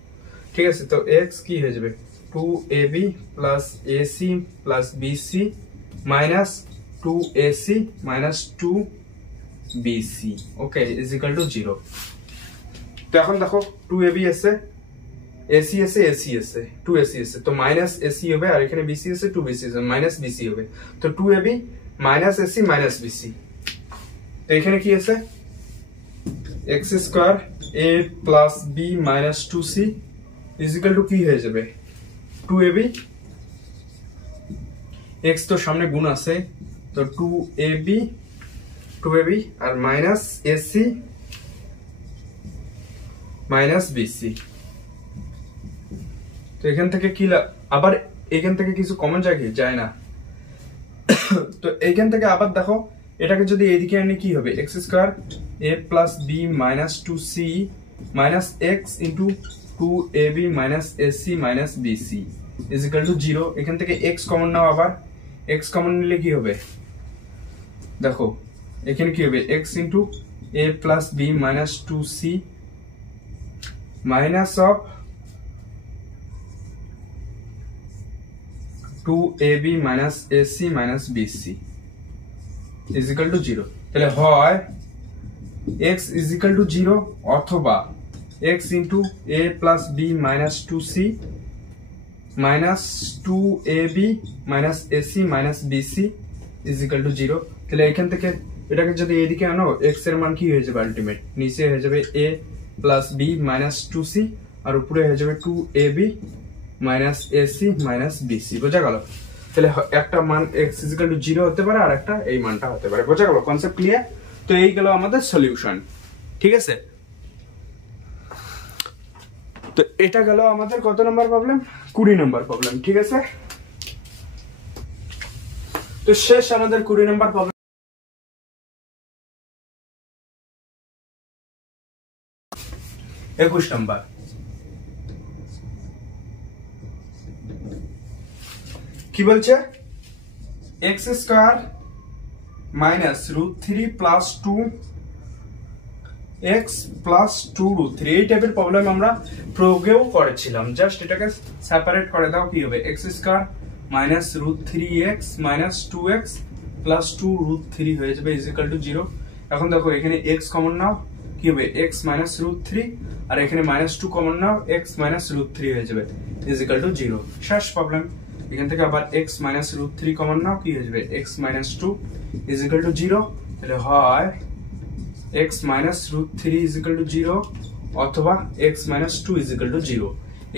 ঠিক আছে। তো x কি হয়ে যাবে, 2ab plus ac plus bc minus 2ac minus 2bc। Okay, is equal to 0। তো এখন দেখো 2ab আছে, ac আছে, ac আছে, 2ac আছে, তো মাইনাস ac হবে, আর এখানে bc আছে, 2bc আছে, মাইনাস bc হবে। তো 2ab minus ac minus bc, তো এখানে কি আছে, x square a plus b minus 2c is equal two কি হয়ে যাবে, 2ab, x তো সামনে গুণ আছে, তো 2ab আর মাইনাস ac মাইনাস bc। তো এখান থেকে কি, আবার এখান থেকে কিছু কমন যায় না, তো এখান থেকে আবার দেখো এটাকে যদি এদিকে আনি কি হবে, x square a plus B minus 2c minus x into 2ab minus ac minus bc is equal to 0। এখান থেকে x কমন নাও, আবার x কমন নিলে কি হবে, দেখো এখানে কি হবে, x into a plus B minus 2c minus of 2ab minus ac minus bc is equal to 0। তাহলে হয় x ইজ ইকুয়াল টু 0 অথবা x into a plus B minus 2c minus 2ab minus ac minus bc is equal to 0। তাহলে এখান থেকে এটাকে যদি এদিকে আনো, x এর মান কি হয়ে যাবে, আলটিমেট নিচে হয়ে যাবে a plus B minus 2c, আর উপরে হয়ে যাবে 2ab minus ac minus bc। বোঝা গেল? তাহলে একটা মান x ইজ ইকুয়াল টু 0 হতে পারে, আর একটা এই মানটা হতে পারে। বোঝা গেল? Concept clear? তো এই গেল আমাদের সলিউশন, ঠিক আছে। তো এটা গেল আমাদের কত নম্বর প্রবলেম, 20 নম্বর প্রবলেম, ঠিক আছে। তো শেষ আমাদের 20 নম্বর প্রবলেম। 21 নম্বর, কি বলছে, x square minus √3 plus 2x plus 2√3, এই টাইপের প্রবলেম আমরা প্রয়োগেও করেছিলাম। জাস্ট এটাকে সেপারেট করে দাও, কি হবে, x square minus √3x minus 2x plus 2√3 হয়ে যাবে ইজ ইকুয়াল টু 0। এখন দেখো এখানে x কমন নাও, কি হবে, x মাইনাস √3, আর এখানে মাইনাস 2 কমন নাও, x মাইনাস √3 হয়ে যাবে ইজ ইকুয়াল টু 0। শেষ প্রবলেম। এখান থেকে আবার x মাইনাস √3 কমন নাও, কি হয়ে যাবে, x minus 2 is equal to 0। তাহলে হয় x minus √3 is equal to 0 অথবা x minus 2 is equal to 0।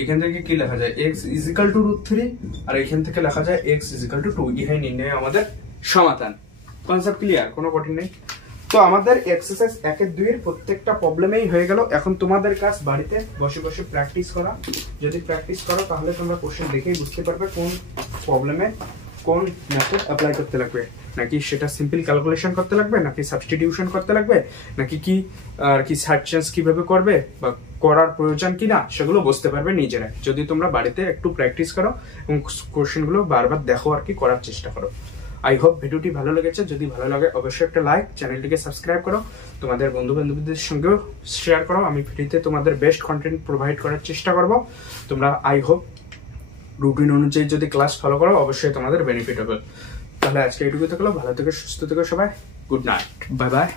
এখান থেকে কি লেখা যায়, x ইজ ইকুয়াল টু √3, আর এখান থেকে লেখা যায় x ইজ ইকুয়াল টু 2। ইহাই নির্ণয় আমাদের সমাধান। Concept clear? কোনো কঠিন নেই। তো আমাদের এক্সারসাইজ 1-2 এর প্রত্যেকটা প্রবলেমেই হয়ে গেল। এখন তোমাদের কাজ বাড়িতে বসে বসে প্র্যাকটিস করা। যদি প্র্যাকটিস করো তাহলে তোমরা কোশ্চেন দেখেই বুঝতে পারবে কোন প্রবলেমে কোন মেথড অ্যাপ্লাই করতে লাগবে, নাকি সেটা সিম্পল ক্যালকুলেশন করতে লাগবে, নাকি সাবস্টিটিউশন করতে লাগবে, নাকি কি আর কি সার্চ চেঞ্জ কিভাবে করবে বা করার প্রয়োজন কিনা, সেগুলো বুঝতে পারবে নিজেরাই যদি তোমরা বাড়িতে একটু প্র্যাকটিস করো এবং কোশ্চেনগুলো বারবার দেখো আর কি করার চেষ্টা করো। আই হোপ ভিডিওটি ভালো লেগেছে। যদি ভালো লাগে অবশ্যই একটা লাইক, চ্যানেলটিকে সাবস্ক্রাইব করো, তোমাদের বন্ধু বান্ধবীদের সঙ্গেও শেয়ার করো। আমি ফ্রিতে তোমাদের বেস্ট কন্টেন্ট প্রোভাইড করার চেষ্টা করব। তোমরা আই হোপ রুটিন অনুযায়ী যদি ক্লাস ফলো করো অবশ্যই তোমাদের বেনিফিট হবে। তাহলে আজকে এইটুকু থাকলো। ভালো থেকো, সুস্থ থেকো সবাই। Good night, bye bye.